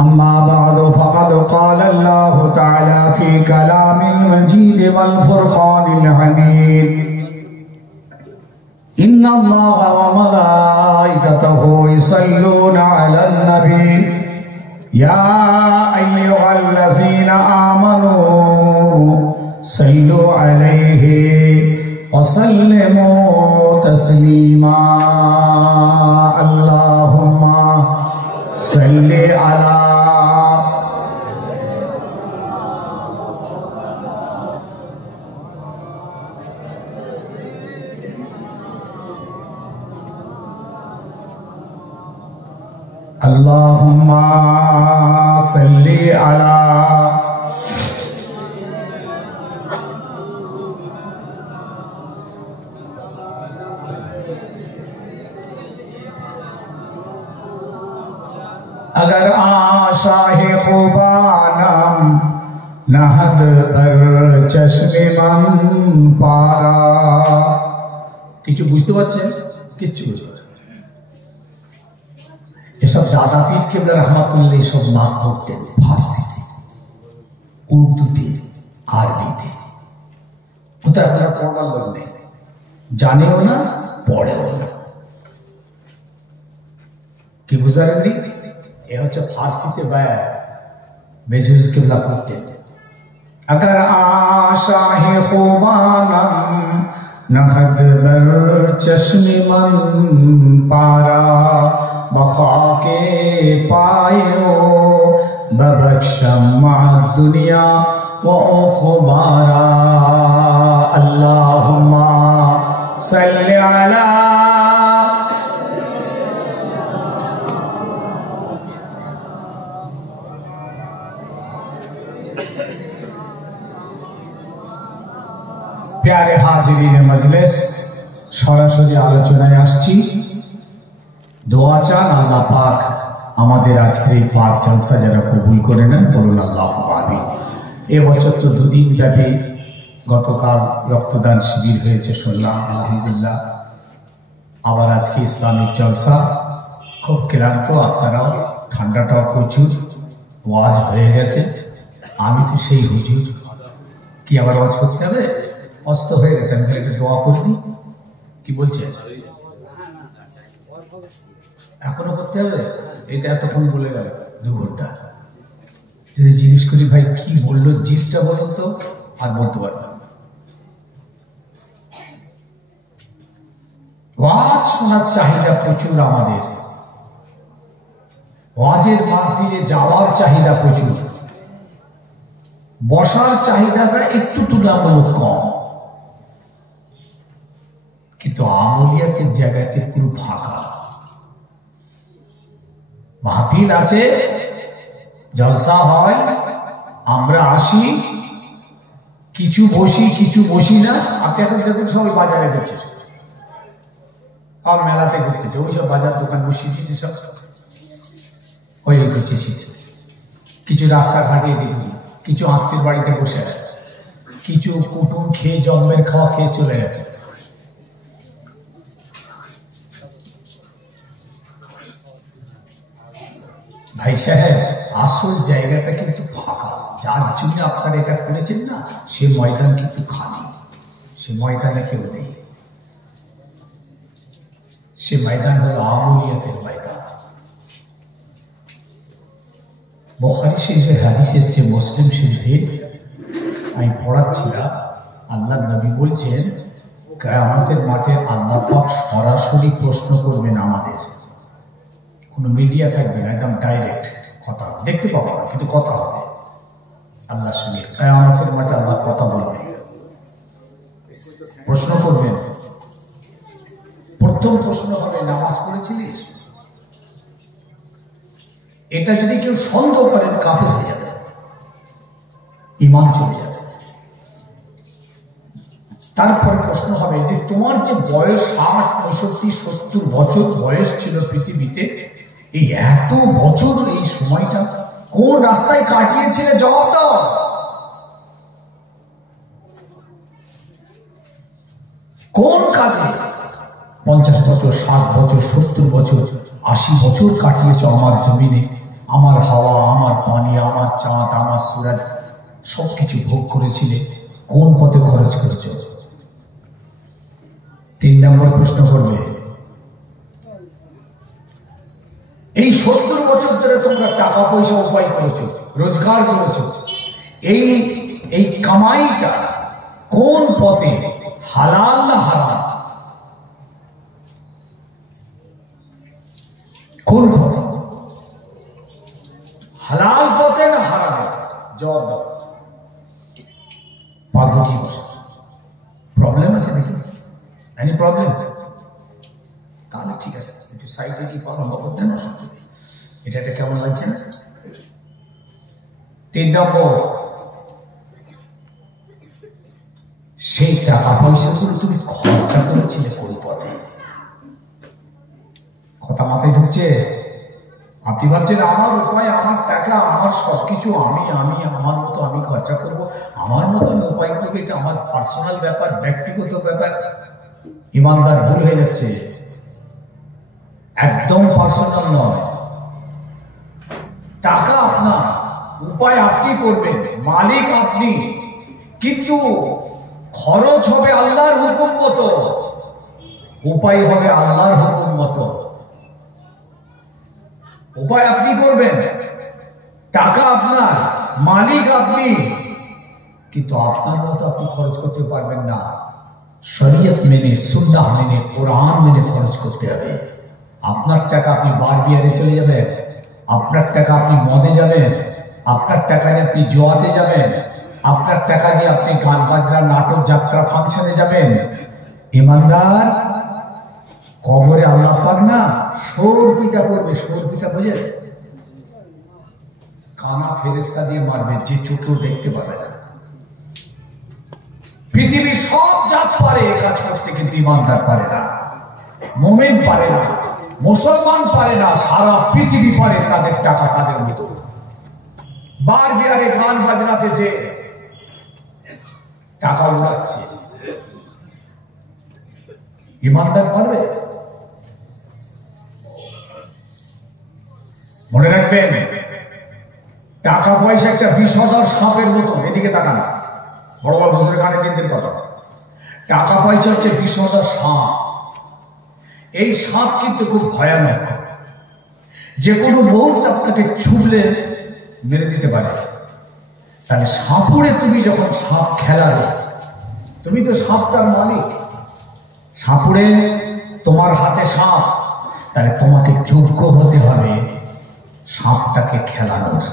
أما بعد فقد قال الله تعالى في كلام المجيد والفرقان الحميد إن الله وملائكته يصلون على النبي يا أيها الذين آمنوا صلوا عليه وسلموا تسليما اللهم صل على اللهم صل على अगर आशाह खुबानम नहद पर चश्मे मन पारा কিছু বুঝতে পারছেন কিছু বুঝতে পারছেন এসব জাদাতির কেবলা রহমাতুল্লাহ এসব না করতেন ফার্সি উর্দুতে আরবিতে ওটা আপনারা পড়বার লোক নেই জানেও না পড়েও না কি বুঝারেননি ये होता फारसी के बाय बेजुज के बिला करते अगर आशा है खुबानम नहद बर चश्मे मन पारा बखा के पायो बबक्षम दुनिया वो खुबारा अल्लाहुम्मा सल्ली अला प्यारे हाजिरीन मजलिस সরাসরি আলোচনায় আসছি দোয়া চান আল্লাহ পাক আমাদের আজকের এই পাক জলসা যারা কবুল করে নেন বলুন আল্লাহুম্মা আমিন। এবছর তো দুদিন ব্যাপী গতকাল রক্তদান শিবির হয়েছে শুনলাম আলহামদুলিল্লাহ, আবার আজকে ইসলামিক জলসা। খুব ক্লান্ত আপনারাও, ঠান্ডাটাও প্রচুর, ওয়াজ হয়ে গেছে। আমি তো সেই হুজুর, কি আবার ওয়াজ করতে হবে? অস্ত হয়ে গেছে, আমি তাহলে একটু দোয়া করবি। কি বলছে এখনো করতে হবে? এটা এতক্ষণ বলে গেল 2 ঘন্টা। যদি জিজ্ঞেস করি ভাই কি বললো জিসটা বলুন তো, আর বলতে পারবো না। ওয়াজ শোনার চাহিদা প্রচুর আমাদের, ওয়াজের মাহফিলে যাওয়ার চাহিদা প্রচুর, বসার চাহিদাটা একটু তুলনামূলক কম, কিন্তু আমলিয়াতের জায়গাতে পুরো ফাঁকা। মাহফিল আছে, জলসা হয়, আমরা আসি, কিছু বসি কিছু বসি না। আপনি এখন দেখুন সবাই বাজারে যাচ্ছে, আর মেলাতে ঘুরতেছে, ওই সব বাজার দোকান বসিয়ে দিচ্ছে, সব ওই করছে। কিছু রাস্তাঘাটে দেখি, কিছু আত্মীয় বাড়িতে বসে আছে, কিছু কুটুম খেয়ে জন্মের খাওয়া খেয়ে চলে গেছে। ভাই সাহেব, আসল জায়গাটা কিন্তু ফাঁকা। যার জন্য আপনারা এটা করেছেন না, সে ময়দান কিন্তু খালি, সে ময়দানে কেউ নেই। সে ময়দান হলো আমলিয়াতের ময়দান। বুখারী শরীফের হাদিস এসেছে, মুসলিম শরীফে আমি পড়াচ্ছিলাম, আল্লাহর নবী বলছেন কিয়ামতের মাঠে আল্লাহ পাক সরাসরি প্রশ্ন করবেন আমাদের, কোনো মিডিয়া থাকবে না, একদম ডাইরেক্ট কথা হবে, দেখতে পাবো না কিন্তু কথা হবে আল্লাহর সঙ্গে। কিয়ামতের মাঠে আল্লাহ কথা বলবেন, প্রশ্ন করবেন। প্রথম প্রশ্ন হবে নামাজ পড়েছিলিস? এটা যদি কেউ সন্দেহ করেন কাফের হয়ে যাবে, ঈমান চলে যাবে। তারপরে প্রশ্ন হবে যে তোমার যে বয়স 60, 65, 70 বছর বয়স ছিল পৃথিবীতে, এই এত বছর এই সময়টা কোন রাস্তায় কাটিয়েছিলে? জবাব দাও। কোন কাজে? 50 বছর, 60 বছর, 70 বছর, 80 বছর কাটিয়েছ আমার জমিনে। আমার হাওয়া, আমার পানি, আমার চাঁদ, আমার সূরজ সবকিছু ভোগ করেছিলে, কোন পথে খরচ করেছ? 3 নম্বর প্রশ্ন করবে, এই 70 বছর ধরে তোমরা টাকা পয়সা উপায় করেছো, রোজগার করেছো, এই কামাইটা কোন পথে, হালাল না হারাম? কোন পথে, হালাল পথে না হারামে? জবাব দাও। পাগটি বসে প্রবলেম আছে নাকি? Any problem? তাহলে ঠিক আছে, একটু সাইডে কি বন্ধ করতে না? এটা কেমন লাগছে না? 3 নম্বর, সেই টাকা পয়সা গুলো তুমি খরচা করেছিলে কোন পথে? কথা মাথায় ঢুকছে? আপনি ভাবছেন আমার উপায়, আমার টাকা, আমার সবকিছু, আমি আমার মতো আমি খরচা করব, আমার মতো আমি উপায় করবো, এটা আমার পার্সোনাল ব্যাপার, ব্যক্তিগত ব্যাপার। ইমানদার ভুল হয়ে যাচ্ছে, একদম পার্সোনাল নয়। টাকা আপনার, উপায় আপনি করবেন, মালিক আপনি, কিন্তু খরচ হবে আল্লাহর হুকুম মতো, উপায় হবে আল্লাহর হুকুম মতো। উপায় আপনি করবেন, টাকা আপনার, মালিক আপনি, কিন্তু আপনার মতো আপনি খরচ করতে পারবেন না। শরীয়ত মেনে, সুন্নাহ মেনে, কোরআন মেনে খরচ করতে হবে। আপনার টাকা আপনি বার বিয়ারে চলে যাবেন, আপনার টাকা আপনি মদে যাবেন, আপনার টাকা দিয়ে আপনি জোয়াতে যাবেন, আপনার টাকা দিয়ে আপনি গান বাজনা, নাটক, যাত্রা, ফাংশনে যাবেন। ইমানদার কবরে আল্লাহ পাক না সৌর পিটা করবে, সৌর পিটা বোঝে? কানা ফেরেশতা দিয়ে মারবে, যে চোখেও দেখতে পাবে না। পৃথিবীর সব জাত পারে এ কাজ করতে, কিন্তু ইমানদার পারে না, মুমিন পারে না, মুসলমান পারে না। সারা পৃথিবী পারে তাদের টাকা তাদের মতো বার বিয়ারে গান বাজনাতে যে টাকা উড়াচ্ছে, ইমানদার পারবে? মনে রাখবেন, টাকা পয়সা একটা বিষধর সাপের মতো। এদিকে তাকান, বড় বড় বুজুর্গ গানে দিন কথা। টাকা পয়সা হচ্ছে বিষধর সাপ। এই সাপ কিন্তু খুব ভয়ানক, যে কোনো মুহূর্তে আপনাকে ছুবলে মেরে দিতে পারে। তাহলে সাপুড়ে তুমি যখন সাপ খেলাবে, তুমি তো সাপটার মালিক, সাপুড়ে তোমার হাতে সাপ, তাহলে তোমাকে যোগ্য হতে হবে সাপটাকে খেলানোর।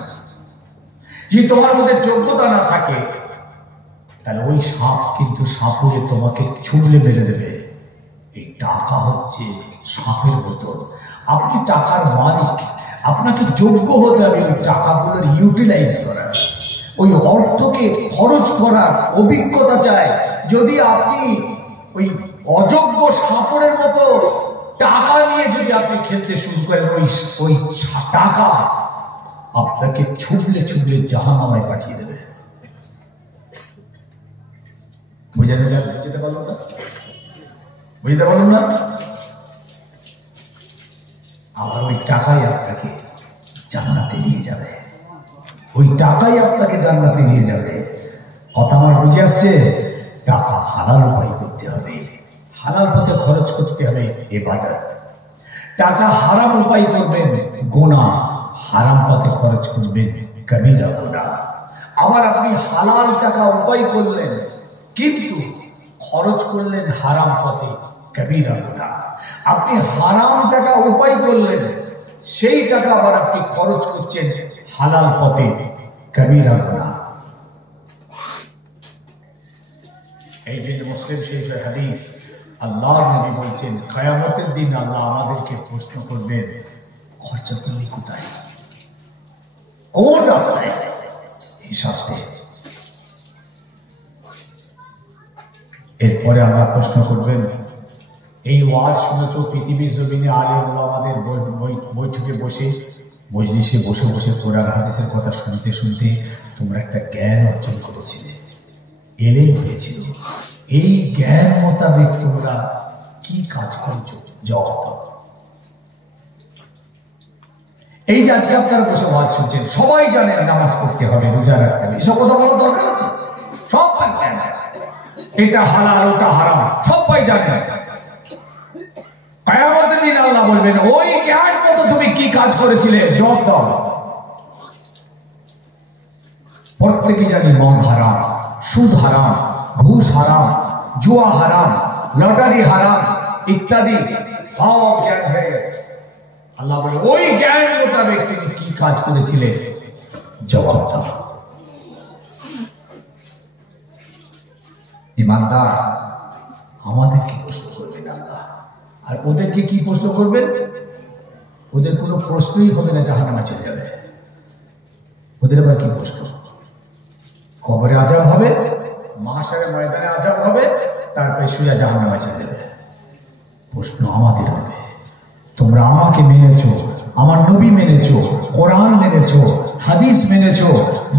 যদি তোমার মধ্যে যোগ্যতা না থাকে, তাহলে ওই সাপ কিন্তু সাপুড়ে তোমাকে ছুবলে মেরে দেবে। এই টাকা হচ্ছে সাপের বোতল। আপনি টাকার মালিক, আপনাকে যোগ্য হতে হবে ওই টাকাগুলোর ইউটিলাইজ করার, ওই অর্থকে খরচ করার অভিজ্ঞতা চাই। যদি আপনি ওই অযোগ্য সাপড়ের মতো টাকা নিয়ে যদি আপনি খেলতে শুরু করেন, ওই টাকা আপনাকে ছুবলে ছুবলে জাহান্নামে পাঠিয়ে দেবে। বুঝতে পারলাম না? বুঝতে পারলাম না? আবার ওই টাকাই আপনাকে জান্নাতে নিয়ে যাবে, ওই টাকাই আপনাকে জান্নাতে নিয়ে যাবে। কথা আমার বুঝে আসছে? টাকা হালাল উপায় করতে হবে, হালাল পথে খরচ করতে হবে ইবাদত। টাকা হারাম উপায় করবেন গুনাহ, হারাম পথে খরচ করবেন কবিরা গুনাহ। আবার আপনি হালাল টাকা উপায় করলেন, কিন্তু খরচ করলেন হারাম পথে, কবিরা গুনাহ। আপনি হারাম টাকা উপায় করলেন, সেই টাকা আবার আপনি খরচ করছেন হালাল পথে, কবিরা গুনাহ। এই যে মুসলিম শরীফের হাদিস, আল্লাহর নবী বলছেন কিয়ামতের দিন আল্লাহ আমাদেরকে প্রশ্ন করবেন, খরচা তুমি কোথায়, কোন রাস্তায়? হিসাব দেন। এরপরে আল্লাহ প্রশ্ন করবেন, এই ওয়াজ শুনেছ পৃথিবীর জমিনে আলেম ওলামাদের বৈঠকে বসে, মজলিসে বসে বসে কোরআন হাদিসের কথা শুনতে শুনতে তোমরা একটা জ্ঞান অর্জন করেছিলে, এলেম হয়েছিল। এই জ্ঞান মোতাবেক তোমরা কি কাজ করেছ? জবাব দাও। এই যে আজকে আপনারা বসে ওয়াজ শুনছেন, সবাই জানে নামাজ পড়তে হবে, রোজা রাখতে হবে, এসব কথা বলার দরকার আছে? সবাই জানে এটা হালাল ওটা হারাম, সবাই জানে। কিয়ামতের দিন আল্লাহ বলবেন, ওই জ্ঞান মতো তুমি কি কাজ করেছিলে? জবাব দাও। প্রত্যেকে জানি মদ হারাম, সুদ হারাম, ঘুষ হারাম, জুয়া হারাম, লটারি হারাম ইত্যাদি সব জ্ঞান হয়ে গেছে। আল্লাহ বলে, ওই জ্ঞান মোতাবেক তুমি কি কাজ করেছিলে? জবাব দাও। ইমানদার আমাদেরকে প্রশ্ন করবেন আল্লাহ, আর ওদেরকে কি প্রশ্ন করবেন? ওদের কোনো প্রশ্নই হবে না, জাহান্নামে চলে যাবে। ওদের আবার কি প্রশ্ন? কবরে আযাব হবে, মাহশারের ময়দানে আযাব হবে, তারপরে শুয়ে জাহান্নামে চলে যাবে। প্রশ্ন আমাদের হবে, তোমরা আমাকে মেনেছো, আমার নবী মেনেছো, কোরআন মেনেছো, হাদিস মেনেছো,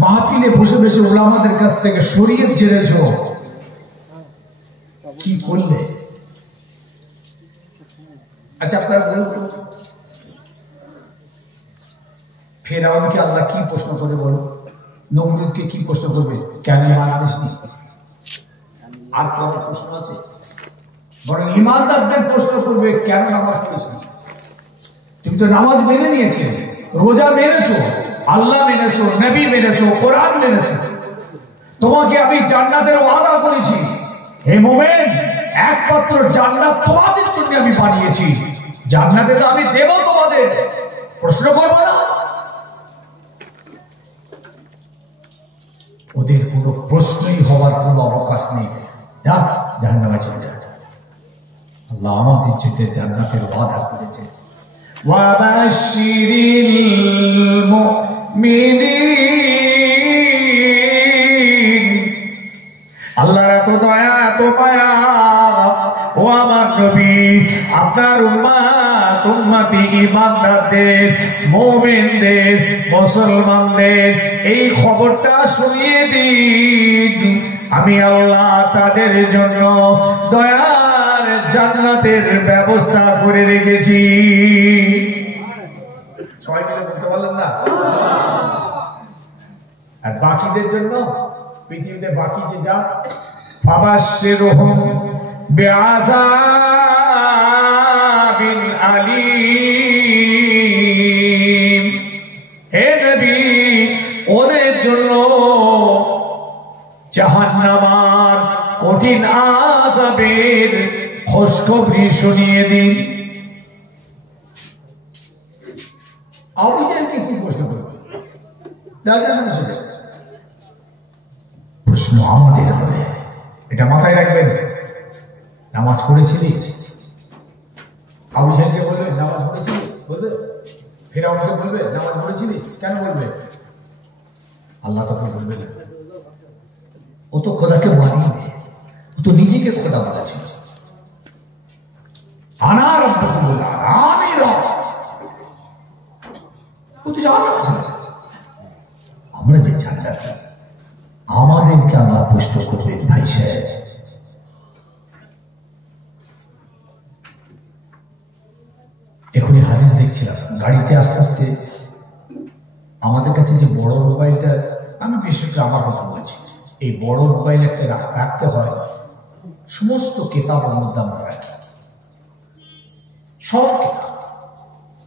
মাহফিলে বসে বসে উলামাদের কাছ থেকে শরীয়ত জেনেছো, কি করলে? আচ্ছা আপনারা বলুন, ফেরাউনকে আল্লাহ কি প্রশ্ন করে বলো? নমরুদকে কি প্রশ্ন করবে? কেন ঈমান আনিসনি? আর কোন প্রশ্ন আছে? বরং ঈমানদারদের প্রশ্ন করবে, কেন নামাজ পড়িসনি? তুমি তো নামাজ মেনে নিয়েছে, রোজা মেনেছো, আল্লাহ মেনেছো, নবী মেনেছো, কোরআন মেনেছো, তোমাকে আমি জান্নাতের ওয়াদা করেছি। হে মুমিন, একমাত্র জান্নাত তোমাদের জন্য আমি বানিয়েছি, জান্নাতে তো আমি দেব তোমাদের, প্রশ্ন করবো না? ওদের কোনো প্রশ্নই হওয়ার কোনো অবকাশ নেই। জাহান্নামে চলে যায়। আল্লাহ আমাদের জন্য জান্নাতের ওয়াদা করেছে। ওয়াবাশশিরিল মুমিনিন, আল্লাহর এত দয়া, এত মায়া। ও আমার নবী, আপনার উম্মত উম্মতি ঈমানদারদের, মুমিনদের, মুসলমানদের এই খবরটা শুনিয়ে দিন, আমি আল্লাহ তাদের জন্য দয়ার জান্নাতের ব্যবস্থা করে রেখেছি। সবাই মিলে বলতে পারলেন না? আর বাকিদের জন্য পৃথিবীতে বাকি যে যা, ফাবাশশিরহুম বিআযাবিন আলীম, হে নবী ওদের জন্য জাহান্নামের কঠিন আযাবের খুশখবরি শুনিয়ে দিন। আবু জাহেলকে কি প্রশ্ন করবে? প্রশ্ন আমাদের হবে, এটা মাথায় রাখবেন। নামাজ পড়েছিলি? আবু জাহেলকে বলবে নামাজ পড়েছিলি, বলবে। ফিরআউনকে বলবে নামাজ পড়েছিলি, কেন বলবে? আল্লাহ তোকে বলবে না, ও তো খোদাকে মানিয়ে নেয়, ও তো নিজেকে খোদা বলেছিল। আনা রাব্বুকুম আ'লা, আমি রব। ও তো জানে আমরা যে জান্নাতি, আমাদেরকে আল্লাহ প্রশ্ন করবে, ভাই সাহেব এখনই হাদিস দেখছিলাম, গাড়িতে আস্তে আস্তে আমাদের কাছে যে বড় মোবাইলটা, আমি বিশেষ করে আমার কথা বলছি, এই বড় মোবাইল একটা রাখতে হয়, সমস্ত কিতাবের মধ্যে আমরা রাখি, সব কিতাব।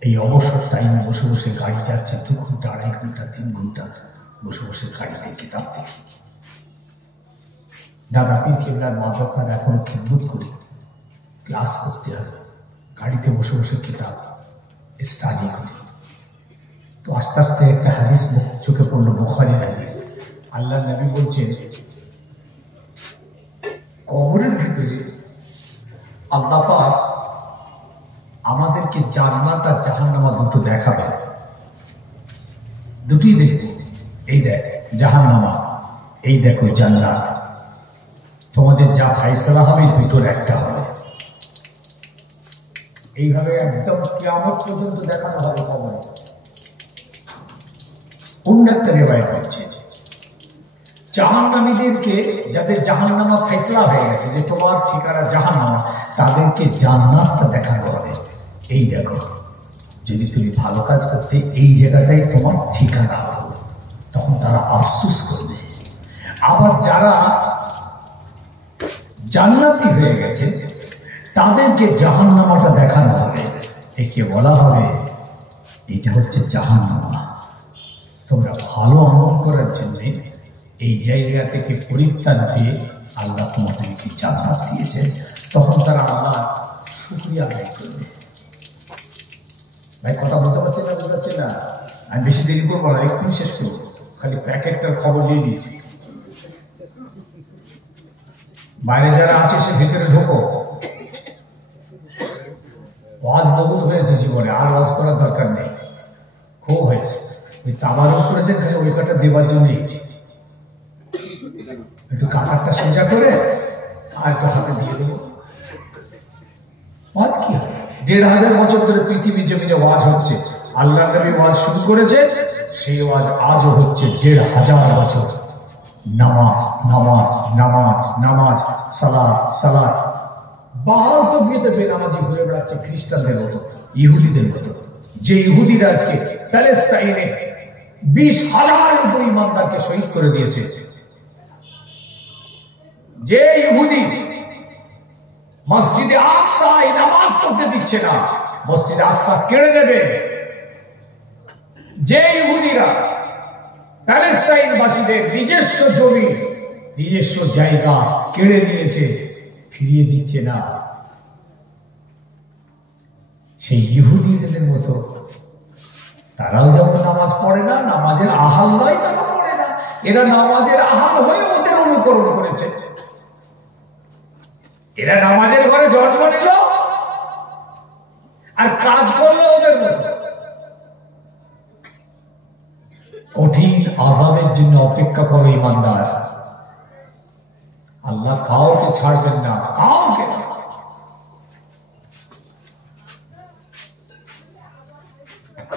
এই অবসর টাইমে বসে বসে গাড়ি যাচ্ছে, 2 ঘন্টা 2.5 ঘন্টা 3 ঘন্টা বসে বসে গাড়িতে কিতাব দেখি। দাদা পীর কেবলার মাদ্রাসার এখন খিদমত করি, ক্লাস করতে হবে, গাড়িতে বসে বসে কিতাব স্টাডি করি। তো আস্তে আস্তে একটা হাদিস চোখে পড়লো, বুখারীর হাদিস। আল্লাহ নবী বলছেন, কবরের ভিতরে আল্লাহ পাক আমাদেরকে জান্নাত আর জাহান্নাম দুটো দেখাবে, দুটি দেখবো। এই দেখ জাহান্নাম, এই দেখো জান্নাত। তোমাদের যা ফায়সালা হবে দুটোর একটা হবে। এইভাবে একদম কিয়ামত পর্যন্ত দেখানো হবে কবরে। অন্য একটা রিওয়ায়াত হচ্ছে, 4 জাহান্নামীদেরকে, যাদের জাহান্নামা ফেসলা হয়ে গেছে যে তোমার ঠিকানা জাহান্নামা, তাদেরকে জান্নাতটা দেখানো হবে। এই দেখো, যদি তুমি ভালো কাজ করতে এই জায়গাটাই তোমার ঠিকানা হতো, তখন তারা আফসোস করবে। আবার যারা জান্নাতি হয়ে গেছে তাদেরকে জাহান্নামাটা দেখানো হবে, একে বলা হবে এটা হচ্ছে জাহান্নামা। তোমরা ভালো আমল করার জন্য এই জায়গা থেকে পরিত্রাণ পেয়ে আল্লাহ তোমাদেরকে জান্নাত দিয়েছে। তখন তারা আল্লাহ শুকরিয়া আদায় করবে। ভাই কথা বলতে পারছে না, বুঝতে পারছে না? আমি বেশি দেরি করবো না, এক্ষুনি শেষ করবো। খালি প্যাকেটটার খবর নিয়ে দিয়েছি। বাইরে যারা আছে সে ভিতরে ঢোকো। ওয়াজ বহুল হয়েছে জীবনে, আর ওয়াজ করার দরকার নেই, খুব হয়েছে। ওই তাবারক করেছেন খালি ওই কাটা দেবার জন্যই, একটু কাতারটা সোজা করে আর একটু হাতে দিয়ে দেবো। ওয়াজ কি হয়? ১,৫০০ বছর ধরে পৃথিবীর জমিনে ওয়াজ হচ্ছে। আল্লাহ নবী ওয়াজ শুরু করেছে, সেই ওয়াজ আজও হচ্ছে ১,৫০০ বছর। নামাজ নামাজ নামাজ নামাজ, সালাত সালাত। বাহার তো বিয়েতে বেনামাজি ঘুরে বেড়াচ্ছে খ্রিস্টানদের মতো, ইহুদিদের মতো। যে ইহুদিরা আজকে প্যালেস্টাইনে ২০,০০০ মতো ইমানদারকে শহীদ করে দিয়েছে, যে ইহুদি মসজিদে আকসায় নামাজ পড়তে দিচ্ছে না, মসজিদে আকসা কেড়ে নেবে, যে ইহুদিরা প্যালেস্টাইনবাসীদের নিজস্ব জমি নিজস্ব জায়গা কেড়ে নিয়েছে, ফিরিয়ে দিচ্ছে না, সেই ইহুদিদের মতো তারাও যেমন নামাজ পড়ে না, নামাজের আহাল নয়, তারা পড়ে না। এরা নামাজের আহাল হয়ে ওদের অনুকরণ করেছে। এরা নামাজের ঘরে জন্ম নিল আর কাজ করলো ওদের মতো। কঠিন আযাবের জন্য অপেক্ষা করো ইমানদার। আল্লাহ কাউকে ছাড়বেন না, কাউকে না।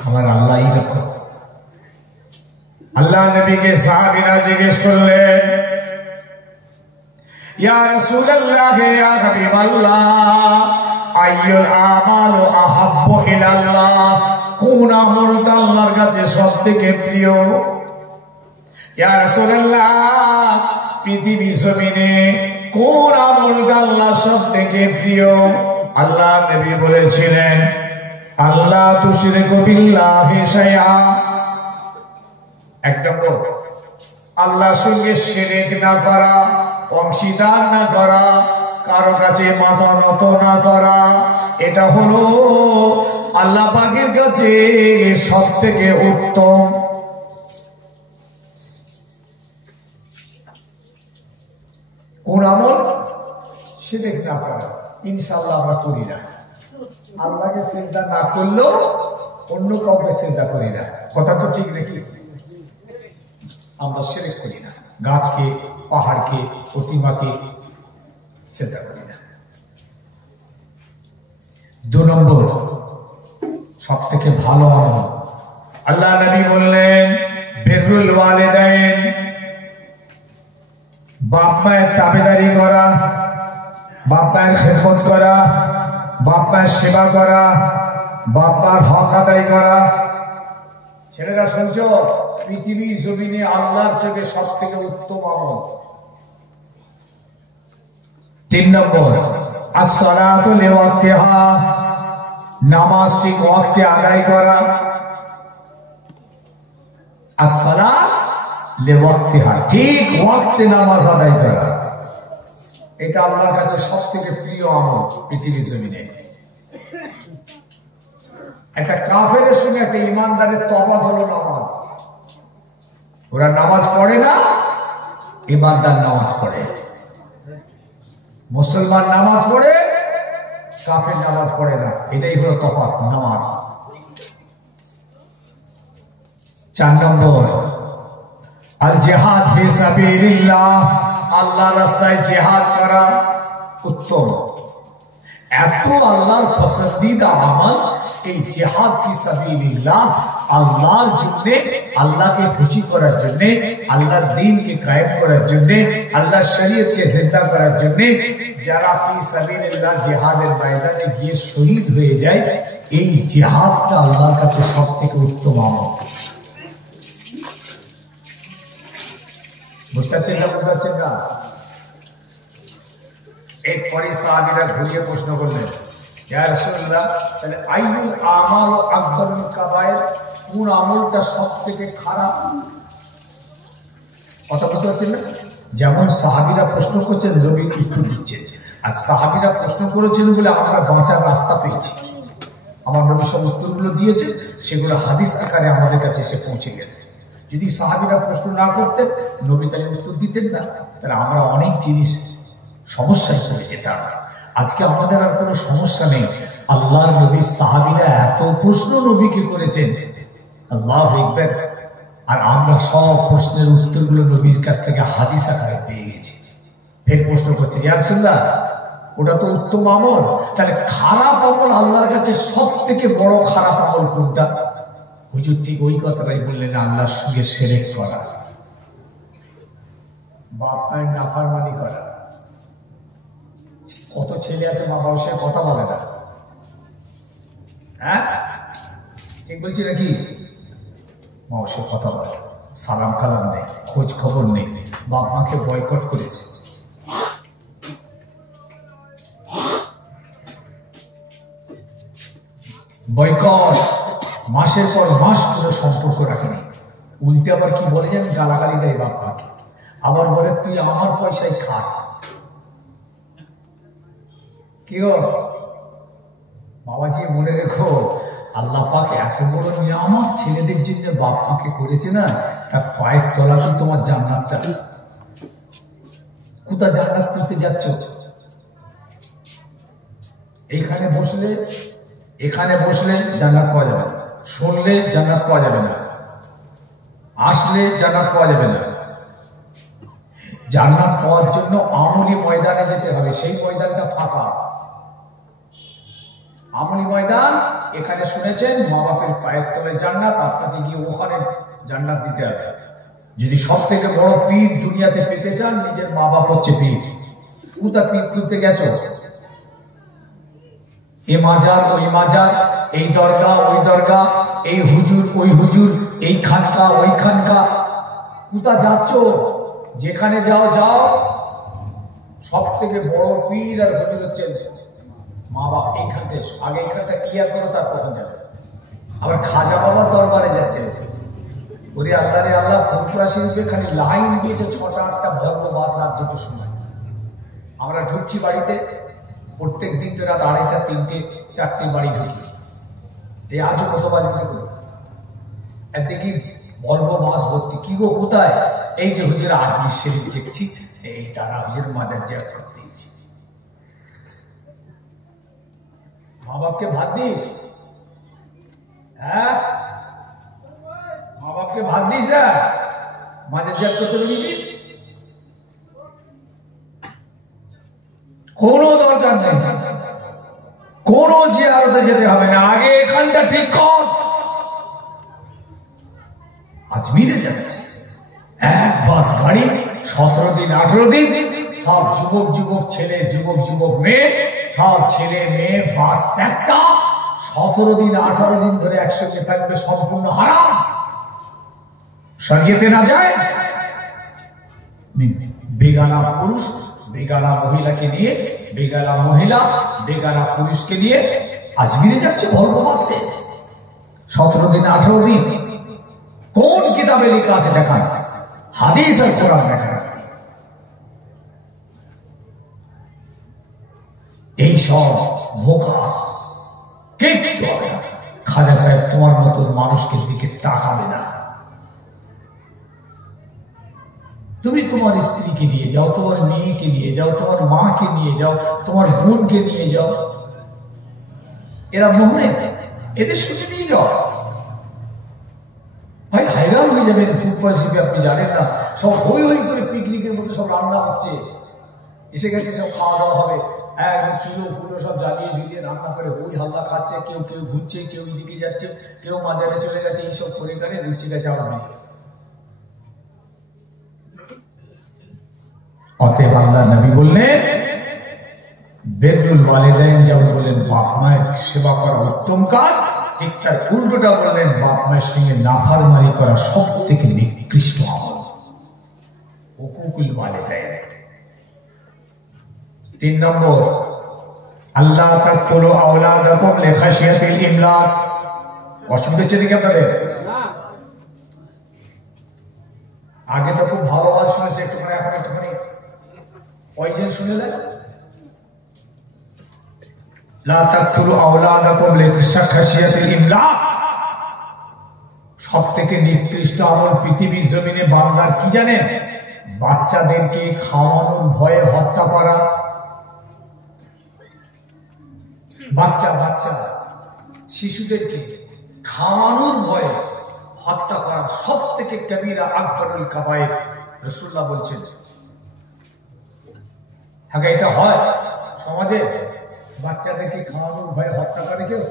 আমার আল্লাহ এরকম। আল্লাহ নবীকে সাহাবীরা জিজ্ঞেস করলেন, ইয়া রাসূলুল্লাহ ইয়া হাবিবাল্লাহ, আইয়ুল আমালু আহাব্বু ইলাল্লাহ, কোন আমলটা আল্লাহর কাছে সবথেকে প্রিয়? ইয়া রাসূলুল্লাহ, পৃথিবী জমিনে কোন আমলটা আল্লাহ সবথেকে প্রিয়? আল্লাহ নবী বলেছিলেন, আল্লাহ তুশরিকু বিল্লাহি শাইআ। এক নম্বর, আল্লাহর সঙ্গে শিরক না করা, অংশীদার না করা, কারো কাছে মাথা নত না করা। এটা হলো আল্লাহ পাকের কাছে সবথেকে উত্তম। কোন আমল? শিরক না করা। ইনশাআল্লাহ আমরা করি না। আল্লাহকে সিজদা না করলেও অন্য কাউকে সিজদা করি না। কথা তো ঠিক নাকি? আমরা শিরক করি না, গাছকে, পাহাড়কে, প্রতিমাকে সিজদা করি না। ২ নম্বর, সব থেকে ভালো আমল, আল্লাহ নবী বললেন, বিররুল ওয়ালিদাইন, বাপ মায়ের তাবেদারি করা, বাপ মায়ের খেদমত করা, বাপ মায়ের সেবা করা, বাপ মার হক আদায় করা। ছেলেরা শুনছ, পৃথিবীর জমিনে আল্লাহর চোখে সব থেকে উত্তম আমল। ৩ নম্বর, আসসালাতু লিওয়াক্তিহা, নামাজ ঠিক ওয়াক্তে আদায় করা। আসসালাত লিওয়াক্তিহা, ঠিক ওয়াক্তে নামাজ আদায় করা। এটা আল্লাহর কাছে সব থেকে প্রিয় আমল পৃথিবীর জমিনে। একটা কাফেরের সঙ্গে একটা ইমানদারের তফাৎ হলো নামাজ। ওরা নামাজ পড়ে না, ইমানদার নামাজ পড়ে। মুসলমান নামাজ পড়ে, কাফের নামাজ পড়ে না। এটাই হলো তফাৎ, নামাজ। ৪ নম্বর, আল জিহাদ ফি সাবিলিল্লাহ, আল্লাহর রাস্তায় জিহাদ করা উত্তম। এত আল্লাহর পছন্দিদা আমল এই জিহাদ ফি সাবিলিল্লাহ আল্লাহর জন্য, আল্লাহকে খুশি করার জন্য, আল্লাহর দ্বীনকে কায়েম করার জন্য, আল্লাহর শরীয়তকে জিন্দা করার জন্য যারা ফি সাবিলিল্লাহ জিহাদের ময়দানে গিয়ে শহীদ হয়ে যায়, এই জিহাদটা আল্লাহর কাছে সবথেকে উত্তম আমল। বুঝতে পারছেন না? এরপরে সাহাবীরা ঘুরিয়ে প্রশ্ন করলেন, ইয়া রাসূলুল্লাহ, তাহলে আইয়ুল আমাল আকবারুল কাবায়ের, কোন আমলটা সবথেকে খারাপ? কথা বলতে পারছেন না? যেমন সাহাবীরা প্রশ্ন করছেন, নবী উত্তর দিচ্ছেন। আর সাহাবীরা প্রশ্ন করেছেন বলে আমরা বাঁচার রাস্তা পেয়েছি। আমার নবী সব উত্তরগুলো দিয়েছে, সেগুলো হাদিস আকারে আমাদের কাছে এসে পৌঁছে গেছে। যদি সাহাবীরা প্রশ্ন না করতেন, নবী তাহলে উত্তর দিতেন না, তাহলে আমরা অনেক জিনিস সমস্যায় পড়ে যেতাম। আজকে আমাদের আর কোনো সমস্যা নেই। আল্লাহর নবী সাহাবীরা এত প্রশ্ন নবীকে করেছেন, আল্লাহু আকবার, আর আমরা সব প্রশ্নের উত্তরগুলো নবীর কাছ থেকে হাদিস আকারে পেয়ে গেছি। ফের প্রশ্ন করছে, ইয়া রাসূলুল্লাহ, ওটা তো উত্তম আমল, তাহলে খারাপ আমল আল্লাহর কাছে সব থেকে বড় খারাপ আমল কোনটা? হুজুর ঠিক ওই কথাটাই বললেন, আল্লাহর সঙ্গে শিরক করা, বাপ মায়ের নাফরমানি করা। কত ছেলে আছে মা বাবার সাথে কথা বলে না, হ্যাঁ ঠিক বলছি নাকি? মা বাবার সাথে কথা বলে, সালাম কালাম নেই, খোঁজ খবর নেই, বাপ মাকে বয়কট করেছে। বয়কট, মাসের পর মাস করে সম্পর্ক রাখেনি। উল্টে আবার কি বলে জানি, গালাগালি দেয় বাপ মাকে, আবার বলে তুই আমার পয়সায় খাস। কি গো বাবাজি, মনে রেখো, আল্লাহ পাক এত বড় নিয়ামত ছেলেদের জন্য বাপ মাকে করেছে না, তার পায়ের তলাতে তোমার জান্নাতটা। কোথা জান্নাত করতে যাচ্ছ? এখানে বসলে জান্নাত পাওয়া যাবে না, শুনলে জান্নাত পাওয়া যাবে না, আসলে জান্নাত পাওয়া যাবে না। জান্নাত পাওয়ার জন্য আমলি ময়দানে যেতে হবে, সেই ময়দানটা ফাঁকা। আমলি ময়দান, এখানে শুনেছেন মা বাপের পায়ের তলায় জান্নাত, আপনাকে গিয়ে ওখানে জান্নাত দিতে হবে। যদি সব থেকে বড় পীর দুনিয়াতে পেতে চান, নিজের মা বাপ হচ্ছে পীর। কোথা পীর খুঁজতে গেছো? এ মাজার ওই মাজার, এই দরগা ওই দরগা, এই হুজুর ওই হুজুর, এই খানকা ওই খানকা, কোথা যাচ্ছ? যেখানে যাও যাও, সব থেকে বড় পীর আর হুজুর হচ্ছে মা বাপ। এইখানটা আগে, এইখানটা ক্লিয়ার করো, তারপর যাবে। আবার খাজা বাবার দরবারে যাচ্ছে, ওরে আল্লাহ রে আল্লাহ, ফুলপুরা শরীফে খালি লাইন দিয়েছে 6টা-8টা ভলভো বাস রাত 2টোর সময়। আমরা ঢুকছি বাড়িতে, প্রত্যেক দিন তো রাত 2:30, 3টে, 4টে বাড়ি ঢুকি। এই আজও কত বাড়ি ঢুকলো, দেখি ভলভো বাস ভর্তি। কি গো কোথায়? এই যে হুজুর আজমির শরীফ দেখছি, এই তারা হুজুর মাজার জিয়ারত করতে। মা বাপকে ভাত দিস? হ্যাঁ, মা বাপকে ভাত দিস? মাজার জিয়ারত করতে বেরিয়েছিস? কোনো দরকার নেই, কোনো জিয়ারতে যেতে হবে না, আগে এখানটা ঠিক কর। আজমিরে যাচ্ছে, এক বাস গাড়ি, 17 দিন 18 দিন, সব যুবক ছেলে, যুবক মেয়ে, সব ছেলে মেয়ে, বাস একটা 17 দিন 18 দিন ধরে একসঙ্গে থাকবে, সম্পূর্ণ হারাম, শরীয়তে না যায়। বেগানা পুরুষ বেগানা মহিলাকে নিয়ে, বেগানা মহিলা বেগানা পুরুষকে নিয়ে আজমিরে যাচ্ছে ভলভো বাসে, 17 দিন 18 দিন। কোন কিতাবে লেখা আছে দেখা, হাদিস আর কোরআন দেখা। এই সব ভোকাস কিচ্ছু হবে না। খাজা সাহেব তোমার মতন মানুষকে দিকে তাকাবে না। তুমি তোমার স্ত্রীকে নিয়ে যাও, তোমার মেয়েকে নিয়ে যাও, তোমার মাকে নিয়ে যাও, তোমার বোনকে নিয়ে যাও, এরা মোহরে, এদের সাথে নিয়ে যাও। ভাই হায়রান হয়ে যাবেন, ফুটবল শিখে আপনি জানেন না, সব হই হই করে পিকনিকের মতো সব রান্না হচ্ছে, এসে গেছে, সব খাওয়া দাওয়া হবে, চুলো ফুলো সব জ্বালিয়ে ঝুলিয়ে রান্না করে ওই হাল্লা খাচ্ছে, কেউ কেউ ঘুরছে, কেউ এদিকে যাচ্ছে, কেউ মাজারে চলে গেছে, এইসব করে করে রুচি গেছে আমার মেয়ে। অতএব আল্লাহ নবী বললেন বিররুল ওয়ালিদাইন, যেমন বললেন বাপ মায়ের সেবা করা উত্তম কাজ, ঠিক তার উল্টোটা বললেন বাপ মায়ের সঙ্গে নাফরমানি করা সব থেকে নিকৃষ্ট আমল, হুকুকুল ওয়ালিদাইন। 3 নম্বর, আল্লাহ তাকতুলু আওলাদাকুম লিখাশিয়াতিল ইমলাক। অসুবিধা হচ্ছে নাকি আপনাদের? আগে তো খুব ভালো আওয়াজ শুনেছে, একটুখানি এখন একটুখানি পয়জন শুনে দেয়। লা তাকতুলু আওলাদাকুম লিখাশিয়াতিল ইমলাক। সব থেকে নিকৃষ্ট আমল পৃথিবীর জমিনে বান্দার কি জানেন? বাচ্চাদেরকে খাওয়ানোর ভয়ে হত্যা করা। বাচ্চা শিশুদেরকে খাওয়ানোর ভয়ে হত্যা করা সব থেকে কবিরা আকবরুল কাবায়ের, রাসূলুল্লাহ বলছেন। আগে এটা হয় সমাজে, বাচ্চাদেরকে খাওয়ানোর ভয়ে হত্যা করে কেউ?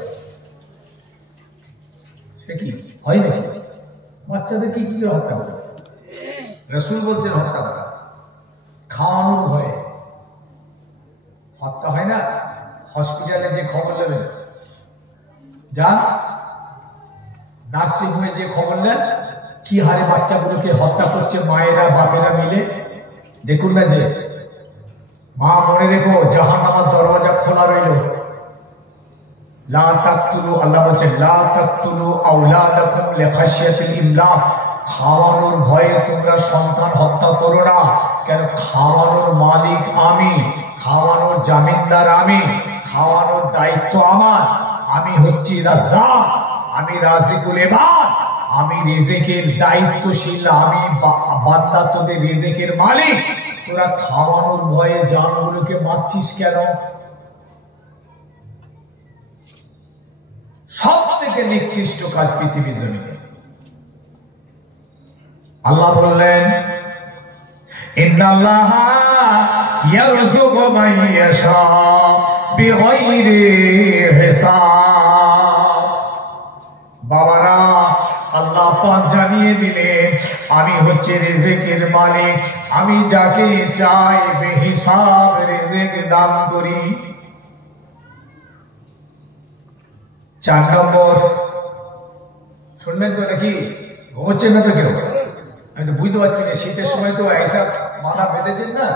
সে কি হয় নাকি? বাচ্চাদেরকে কি করে হত্যা করে? রাসূল বলছেন হত্যা করা, খাওয়ানোর ভয়ে হত্যা হয় না। হসপিটালে যে খবর নেবেন, যান নার্সিং হোমে যে খবর নেন, কি হারে বাচ্চাগুলোকে হত্যা করছে মায়েরা বাপেরা মিলে। দেখুন না যে মা, মনে রেখো জাহান্নামের দরওয়াজা খোলা রইল। লা তাকতুলু, আল্লাহ বলছেন লা তাকতুলু আওলাদাকুম লিখাশিয়াতিল ইমলাক। খাওয়ানোর ভয়ে তোমরা সন্তান হত্যা করো না। কেন? খাওয়ানোর মালিক আমি, খাওয়ানোর জামিনদার আমি, খাওয়ানোর দায়িত্ব আমার। আমি হচ্ছি রাজ্জাক, আমি রাজিকুল ইবাদ, আমি রিজিকের দায়িত্বশীল, আমি বান্দা তোদের রিজিকের মালিক। তোরা খাওয়ানোর ভয়ে জানগুলোকে মারছিস কেন? সব থেকে নিকৃষ্ট কাজ পৃথিবীর জমিনে। আল্লাহ বললেন ইন্নাল্লাহা ইয়ারযুকু মান ইয়াশা বিগাইরি হিসাব। বাবারা, আল্লাহ পাক জানিয়ে দিলেন আমি হচ্ছে রিজিকের মালিক, আমি যাকে চাই বেহিসাব রিজিক দান করি। 4 নম্বর, শুনবেন তো নাকি? ঘুমোচ্ছেন না তো কেউ? আমি তো বুঝতে পারছি না, শীতের সময় তো এইসা মাথা বেঁধেছেন না।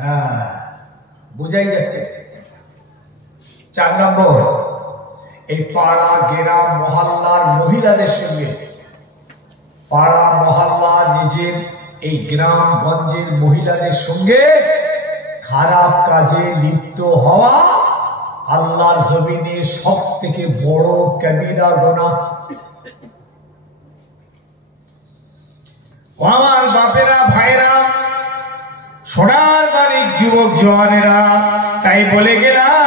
হ্যাঁ, বোঝাই যাচ্ছে। 4 নম্বর, এই পাড়া গ্রাম মহল্লার মহিলাদের সঙ্গে, পাড়া মহল্লা নিজের এই গ্রাম গঞ্জের মহিলাদের সঙ্গে খারাপ কাজে লিপ্ত হওয়া আল্লাহর জমিনে সব থেকে বড় কবিরা গুনাহ। আমার বাপেরা, ভাইরা, সোনার বাড়ির যুবক জওয়ানেরা, তাই বলে গেলাম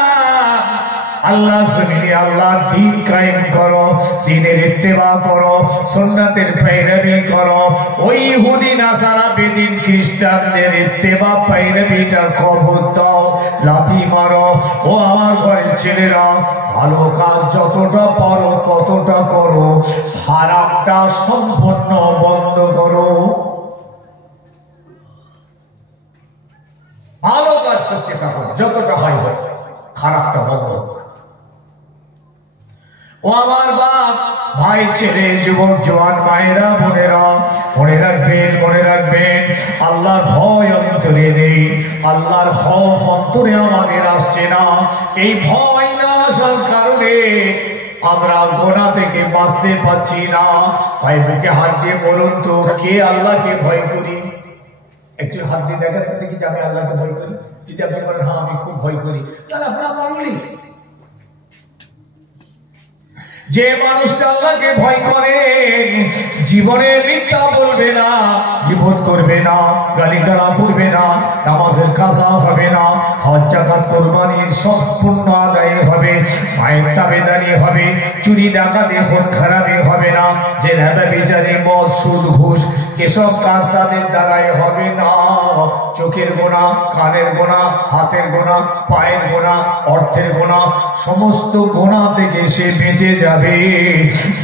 আল্লাহ জমিনে আল্লাহর দ্বীন কায়েম করো, দ্বীনের ইত্তেবা করো, সুন্নাতের पैरवी করো। ওই ইহুদি নাসারা বেদিন খ্রিস্টানদের ইত্তেবা पैरवीটা কবর দাও, লাথি মারো। ও আমার ঘরের ছেলেরা, ভালো কাজ যতটা পারো ততটা করো, হারামটা সম্পূর্ণ বন্ধ করো। ভালো কাজ করতে থাকো, যতটা হয় হোক, খারাপটা বন্ধ করো। ও আমার বাপ, ভাই, ছেলে, যুবক জওয়ান, মায়েরা, বোনেরা, মনে রাখবেন আল্লাহর ভয় অন্তরে নেই, আল্লাহর খৌফ অন্তরে আমাদের আসছে না। এই ভয় না আসার কারণে আমরা গোনা থেকে বাঁচতে পারছি না। ভাই, বুকে হাত দিয়ে বলুন তো, কে আল্লাহকে ভয় করি? একটু হাত দিয়ে দেখাতে দেখি যে আমি আল্লাহকে ভয় করি। যদি আপনি বলেন হ্যাঁ আমি খুব ভয় করি, তাহলে আপনি আল্লাহর ওলি। যে মানুষটা আল্লাহকে ভয় করে জীবনে মিথ্যা বলবে না, গীবত করবে না, গালিগালাজ করবে না, নামাজের কাজা হবে না, হজ যাকাত কুরবানির সম্পূর্ণ আদায় হবে, মায়ের তাবেদারি হবে, চুরি ডাকাতি খুন খারাপি হবে না। যে জেনা ব্যভিচারী মদ সুদ ঘুষ এসব কাজ তাদের দ্বারাই হবে না। চোখের গোনা, কানের গোনা, হাতের গোনা, পায়ের গোনা, অর্থের গোনা, সমস্ত গোনা থেকে সে বেঁচে যাবে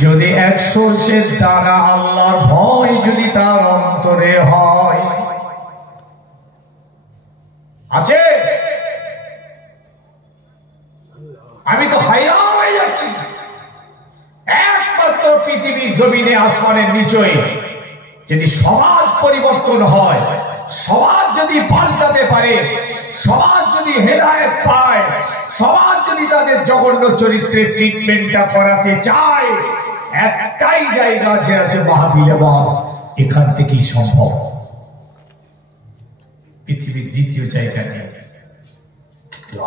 যদি 100 দানা আল্লাহর ভয় যদি তার অন্তরে হয়। আছে? আমি তো হাইরান হয়ে যাচ্ছি। একমাত্র পৃথিবীর জমিনে আসমানের নিচই যদি সমাজ পরিবর্তন হয়, সমাজ যদি পাল্টাতে পারে, সমাজ যদি হেদায়েত পায়, সমাজ যদি তাদের জঘন্য চরিত্রের ট্রিটমেন্টটা করাতে চায়, একটাই জায়গা আছে, মাহফিল-এ-ওয়াজ। এখান থেকেই সম্ভব। পৃথিবীর দ্বিতীয় জায়গা নেই।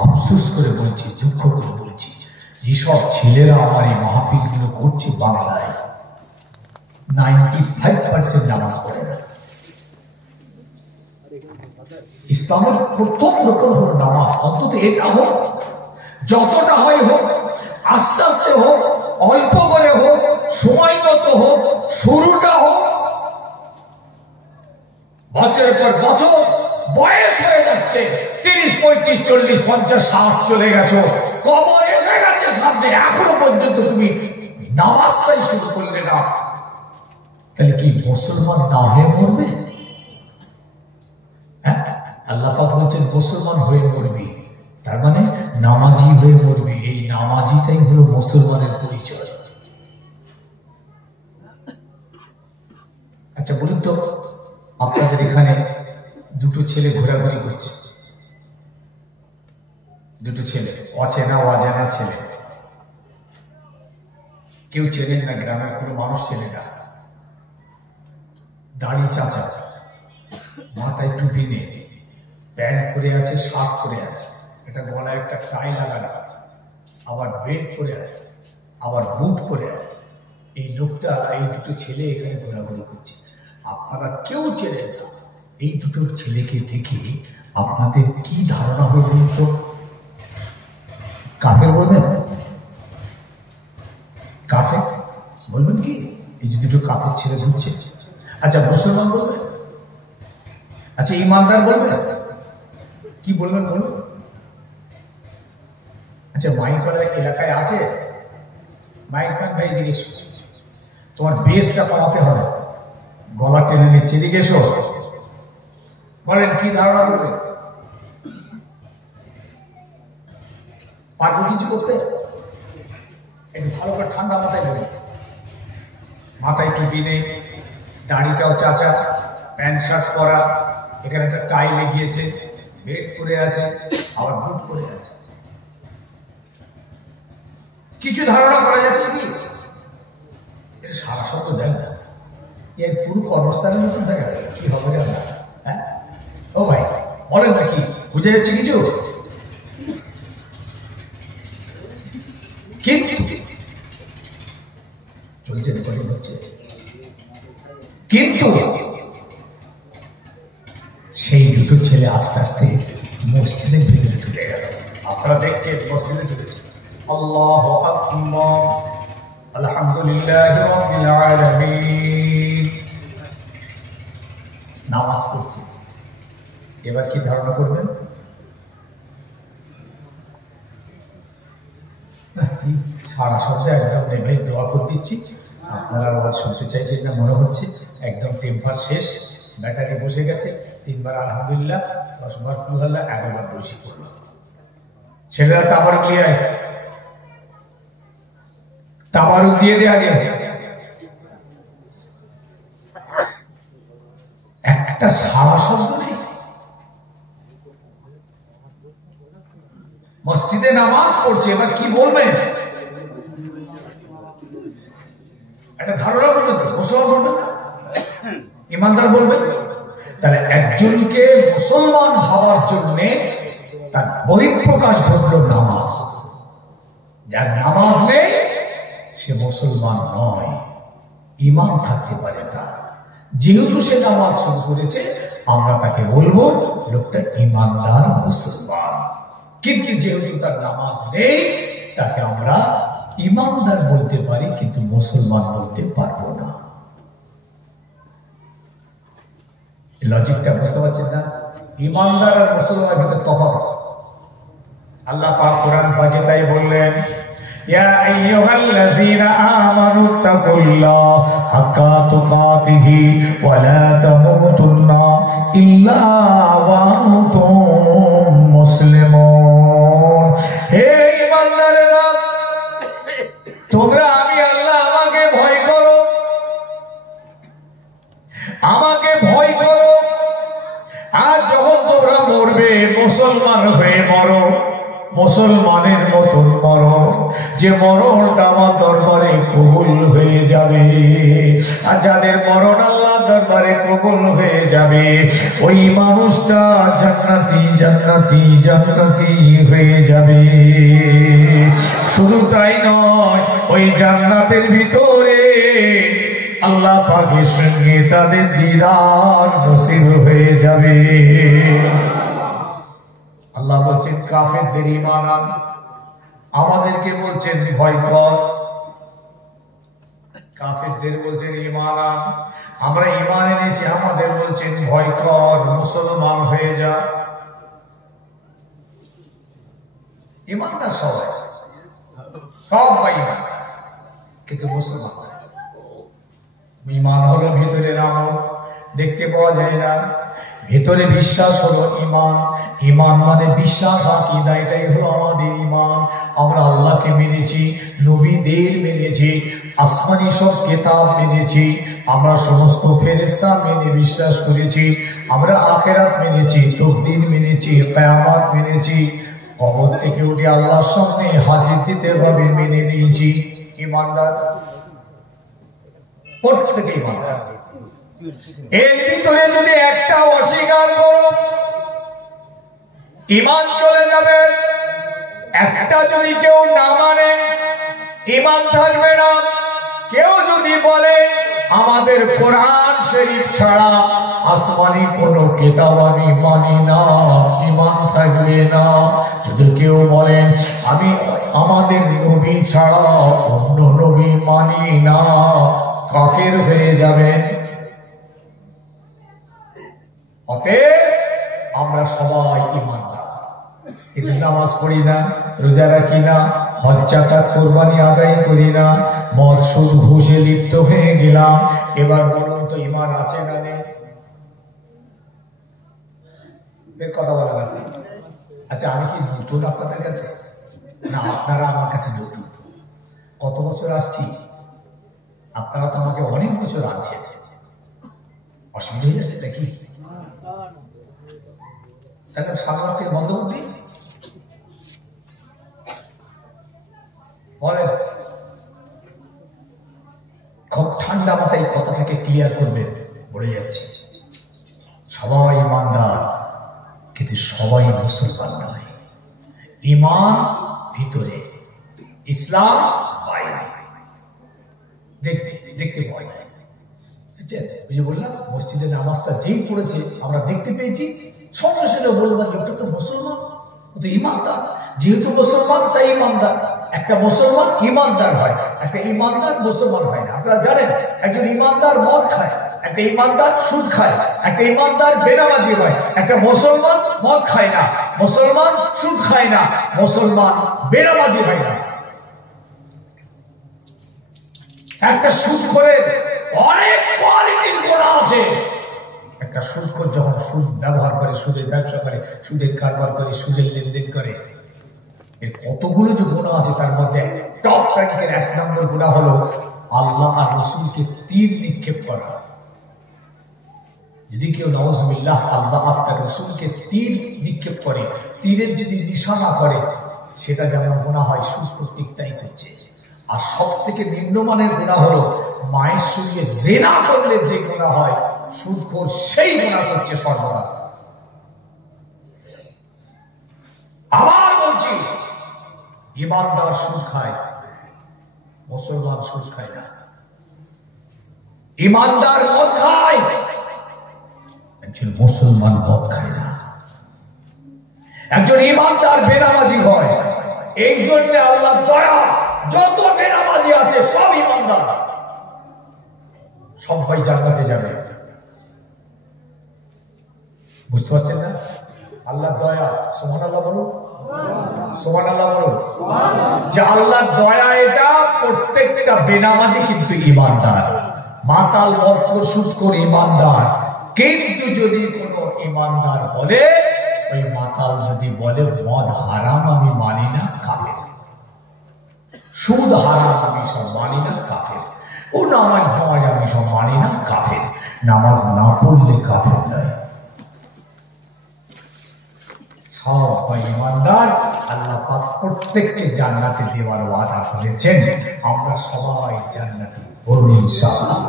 আফসোস করে বলছি, দুঃখ করে বলছি, যেসব ছেলেরা আমার এই মাহফিলগুলো করছে বাংলায়, 95% নামাজ পড়ে না। ইসলামের প্রথম রকম হলো নামাজ। অন্তত এটা হোক, যতটা হয় হোক, আস্তে আস্তে হোক, অল্প করে হোক, সময় মতো হোক, শুরুটা হোক। বছরের পর বছর বয়স হয়ে যাচ্ছে, 30, 35, 40, 50, 60 চলে গেছো, কবর এসে গেছে সামনে, এখনো পর্যন্ত তুমি নামাজটাই শুরু করলে না। তাহলে কি মুসলমান না হয়ে মরবে? আল্লাহ পাক বলছেন মুসলমান হয়ে মরবি, তার মানে নামাজি হয়ে মরবি। এই নামাজিটাই হলো মুসলমানের পরিচয়। আচ্ছা বলুন তো, আপনাদের এখানে দুটো ছেলে ঘোরাঘুরি করছে, দুটো ছেলে, অচেনা অজানা ছেলে, কেউ চেনেন না, গ্রামের কোনো মানুষ চেনে না। দাড়ি চাচা, মাথায় টুপি নেই, প্যান্ট পরে আছে, শার্ট পরে আছে, এটা গলায় একটা টাই লাগানো আছে, আবার বেল্ট পরে আছে, আবার বুট পরে আছে। এই লোকটা, এই দুটো ছেলে এখানে ঘোরাঘুরি করছে। আপনারা কেউ চেনেন না। এই দুটো ছেলেকে দেখে আপনাদের কি ধারণা হবে বলুন তো? কাফের বলবেন? কাফের বলবেন কি? এই যে দুটো কাফের ছেলে ঘুরছে। আচ্ছা মুসলমান বলবেন? আচ্ছা ইমানদার বলবেন? কি বলবেন বলুন? আচ্ছা মাইকওয়ালা এলাকায় আছে, মাইকম্যান ভাই দিকে তোমার বেসটা কমাতে হবে, গলা টেনে নিচ্ছে, এদিকে এসো, বলেন কি ধারণা করবেন? পারবো কিছু করতে? একটু ভালো করে ঠান্ডা মাথায় বলি। মাথায় টুপি নেই, দাড়িটাও চাচা, প্যান্ট শার্ট পরা, এখানে একটা টাই লেগিয়েছে, বেল্ট পরে আছে, আবার বুট পরে আছে। কিছু ধারণা করা যাচ্ছে কি? এটা সারা সত্য দেখ না, এর পুরো কর্মস্থানের মতন হয়ে গেল। কি হবে রে আপনার? হ্যাঁ ও ভাই বলেন নাকি, বুঝে যাচ্ছে কিছু? চলছে রেকর্ডিং হচ্ছে, কিন্তু সেই দুটো ছেলে আস্তে আস্তে মসজিদের ভিতরে ঢুকে গেল। আপনারা দেখছেন মসজিদে ঢুকেছে। আল্লাহু আকবার, আলহামদুলিল্লাহি রাব্বিল আলামিন, নামাজ পড়ছে। এবার কি ধারণা করবেন? সারা শব্দ একদম নেমে দোয়া করে দিচ্ছি। আপনারা আওয়াজ শুনতে চাইছেন না মনে হচ্ছে। একদম টেম্পার শেষ, ব্যাটারি বসে গেছে। 3 বার আলহামদুলিল্লাহ, 10 বার কুল্লাহ, 11 বার বসে পড়ল। ছেলেরা তাবারুক নিয়ে আয়, তাবারুক দিয়ে দে আগে। একটা সারা শব্দ নেই। মসজিদে নামাজ পড়ছে, এবার কি বলবেন? একটা ধারণা করবেন তো? মুসলমান বলবেন না, ইমানদার বলবেন। তাহলে একজনকে মুসলমান হওয়ার জন্য তার বহিঃপ্রকাশ ঘটল নামাজ। যার নামাজ নেই সে মুসলমান নয়, ঈমান থাকতে পারে তার। যেহেতু সে নামাজ শুরু করেছে, আমরা তাকে বলবো লোকটা ঈমানদার মুসলমান। কিন্তু যেহেতু তার নামাজ নেই, তাকে আমরা ইমানদার বলতে পারি কিন্তু মুসলমান বলতে পারবো না। লজিকটা বুঝতে পারছেন না? ইমানদার আর মুসলমানের ভিতরে তফাৎ। আল্লাহ পাক কোরআন পাকে তাই বললেন, ইয়া আইয়ুহাল্লাযীনা আমানুত্তাকুল্লাহ হাক্কা তুকাতিহি ওয়া লা তামুতুন্না ইল্লা ওয়া আনতুম মুসলিমুন। হে ঈমানদারেরা, তোমরা আমি আল্লাহ আমাকে ভয় করো, আমাকে ভয় করো। আর যখন তোমরা মরবে মুসলমান হয়ে মরো, মুসলমানের মতন মরো, যে মরণটা আমার দরবারে কবুল হয়ে যাবে। আর যাদের মরণ আল্লাহ দরবারে কবুল হয়ে যাবে, ওই মানুষটা জান্নাতি জান্নাতি জান্নাতি হয়ে যাবে। শুধু তাই নয়, ওই জান্নাতের ভিতরে আল্লাহ পাকের সঙ্গে তাদের দিদার নসিব হয়ে যাবে। আল্লাহ বলছেন কাফেরদের ঈমান আন, আমাদেরকে বলছেন ভয় কর। কাফেরদের বলছেন ঈমান আন, আমরা ঈমান এনেছি, আমাদের বলছেন ভয় কর, মুসলমান হয়ে যা। ঈমানদার সবাই, সব ঈমান, কিন্তু মুসলমান। ঈমান হলো ভিতরের আমল, দেখতে পাওয়া যায় না। ভিতরে বিশ্বাস হলো ঈমান। ঈমান মানে বিশ্বাস, আকীদা, এটাই হলো আমাদের ঈমান। আমরা আল্লাহকে মেনেছি, নবীদের মেনেছি, আসমানি সব কিতাব মেনেছি, আমরা সমস্ত ফেরেশতা মেনে বিশ্বাস করেছি, আমরা আখিরাত মেনেছি, তাকদীর মেনেছি, কিয়ামত মেনেছি, কবর থেকে উঠে আল্লাহর সামনে হাজির দিতে হবে মেনে নিয়েছি। ঈমানদার প্রত্যেকে ঈমানদার। এর ভিতরে যদি একটা অস্বীকার করো, ঈমান চলে যাবে। একটা যদি কেউ না মানে, ঈমান থাকবে না। কেউ যদি বলে আমাদের কোরআন শরীফ ছাড়া আসমানি কোনো কিতাব আমি মানি না, ঈমান থাকবে না। যদি কেউ বলেন আমি আমাদের নবী ছাড়া অন্য নবী মানি না, কাফের হয়ে যাবেন। অতএব আমরা সবাই ঈমানদার, কিন্তু নামাজ পড়ি না, রোজা রাখি না, হজ জাকাত কুরবানি আদায় করি না, মদ সুদ ঘুষে লিপ্ত হয়ে গেলাম। এবার বলুন তো ঈমান আছে না নেই? এর কথা বলা না। আচ্ছা, আমি কি নতুন আপনাদের কাছে? না, আপনারা আমার কাছে নতুন। কত বছর আসছি? আপনারা তো আমাকে অনেক বছর আনছেন। অসুবিধা হয়ে যাচ্ছে নাকি? তাহলে সামনে থেকে বন্ধ করতে বলেন। খুব ঠান্ডা মাথায় কথাটাকে ক্লিয়ার করবে, বলে যাচ্ছে সবাই ঈমানদার, কিন্তু সবাই মুসলমান নয়। ঈমান ভিতরে, ইসলাম বাইরে, দেখতে দেখতে ভয় নাই। বললাম মসজিদে নামাজটা যেই পড়েছে আমরা দেখতে পেয়েছি, সঙ্গে সঙ্গে বলবো লোকটা তো মুসলমান, ও তো ঈমানদার। যেহেতু মুসলমান তাই ঈমানদার। একটা মুসলমান ঈমানদার হয়, একটা ঈমানদার মুসলমান হয় না। আপনারা জানেন, একজন ঈমানদার মদ খায়, একটা ঈমানদার সুদ খায়, একটা ঈমানদার বেনামাজি হয়। একটা মুসলমান মদ খায় না, মুসলমান সুদ খায় না, মুসলমান বেনামাজি হয় না। একটা সুদখোরের অনেক কোয়ালিটির গুনাহ আছে। একটা সুদখোর যখন সুদ ব্যবহার করে, সুদের ব্যবসা করে, সুদের কারবার করে, সুদের লেনদেন করে, এর কতগুলো যে গুনাহ আছে, তার মধ্যে টপ র্যাঙ্কের 1 নম্বর গুনাহ হলো আল্লাহ আর রাসূলকে তীর নিক্ষেপ করা। যদি কেউ নাউযুবিল্লাহ আল্লাহ আর তার রাসূলকে তীর নিক্ষেপ করে, তীরের যদি নিশানা করে, সেটা যেমন গুনাহ হয়, সুদখোর ঠিক তাই করছে। আর সব থেকে নিম্নমানের গুনাহ হলো মায়ের সঙ্গে জিনা করলে যে গুনাহ হয়, সুদখোর সেই গুনাহ করছে সর্বদা। আবার বলছি, ঈমানদার সুদ খায়, মুসলমান সুদ খায় না। ঈমানদার মদ খায়, একজন মুসলমান মদ খায় না। একজন ঈমানদার বেনামাজি হয়। এই জন্য আল্লাহ দয়া যত বেনামাজি আছে সব ইমানদার, সবাই জান্নাতে যাবে। বুঝতে পারছেন না? আল্লাহ দয়া, সুবহানাল্লাহ বলুন, সুবহানাল্লাহ বলুন। যে আল্লাহর দয়া, এটা প্রত্যেকটা বেনামাজি কিন্তু ইমানদার, মাতাল মদখোর সুদখোর ইমানদার। কিন্তু যদি কোনো ইমানদার বলে, ওই মাতাল যদি বলে মদ হারাম আমি মানি না, কাফের। সুদ হারাম আমি সব মানি না, কাফের। ও নামাজ নামাজ আমি সব মানি না, কাফের। নামাজ না পড়লে কাফের নয়, সবাই ইমানদার। আল্লাহ পাক প্রত্যেককে জান্নাতে দেওয়ার ওয়াদা করেছেন। আমরা সবাই জান্নাতি, বলুন ইনশাআল্লাহ,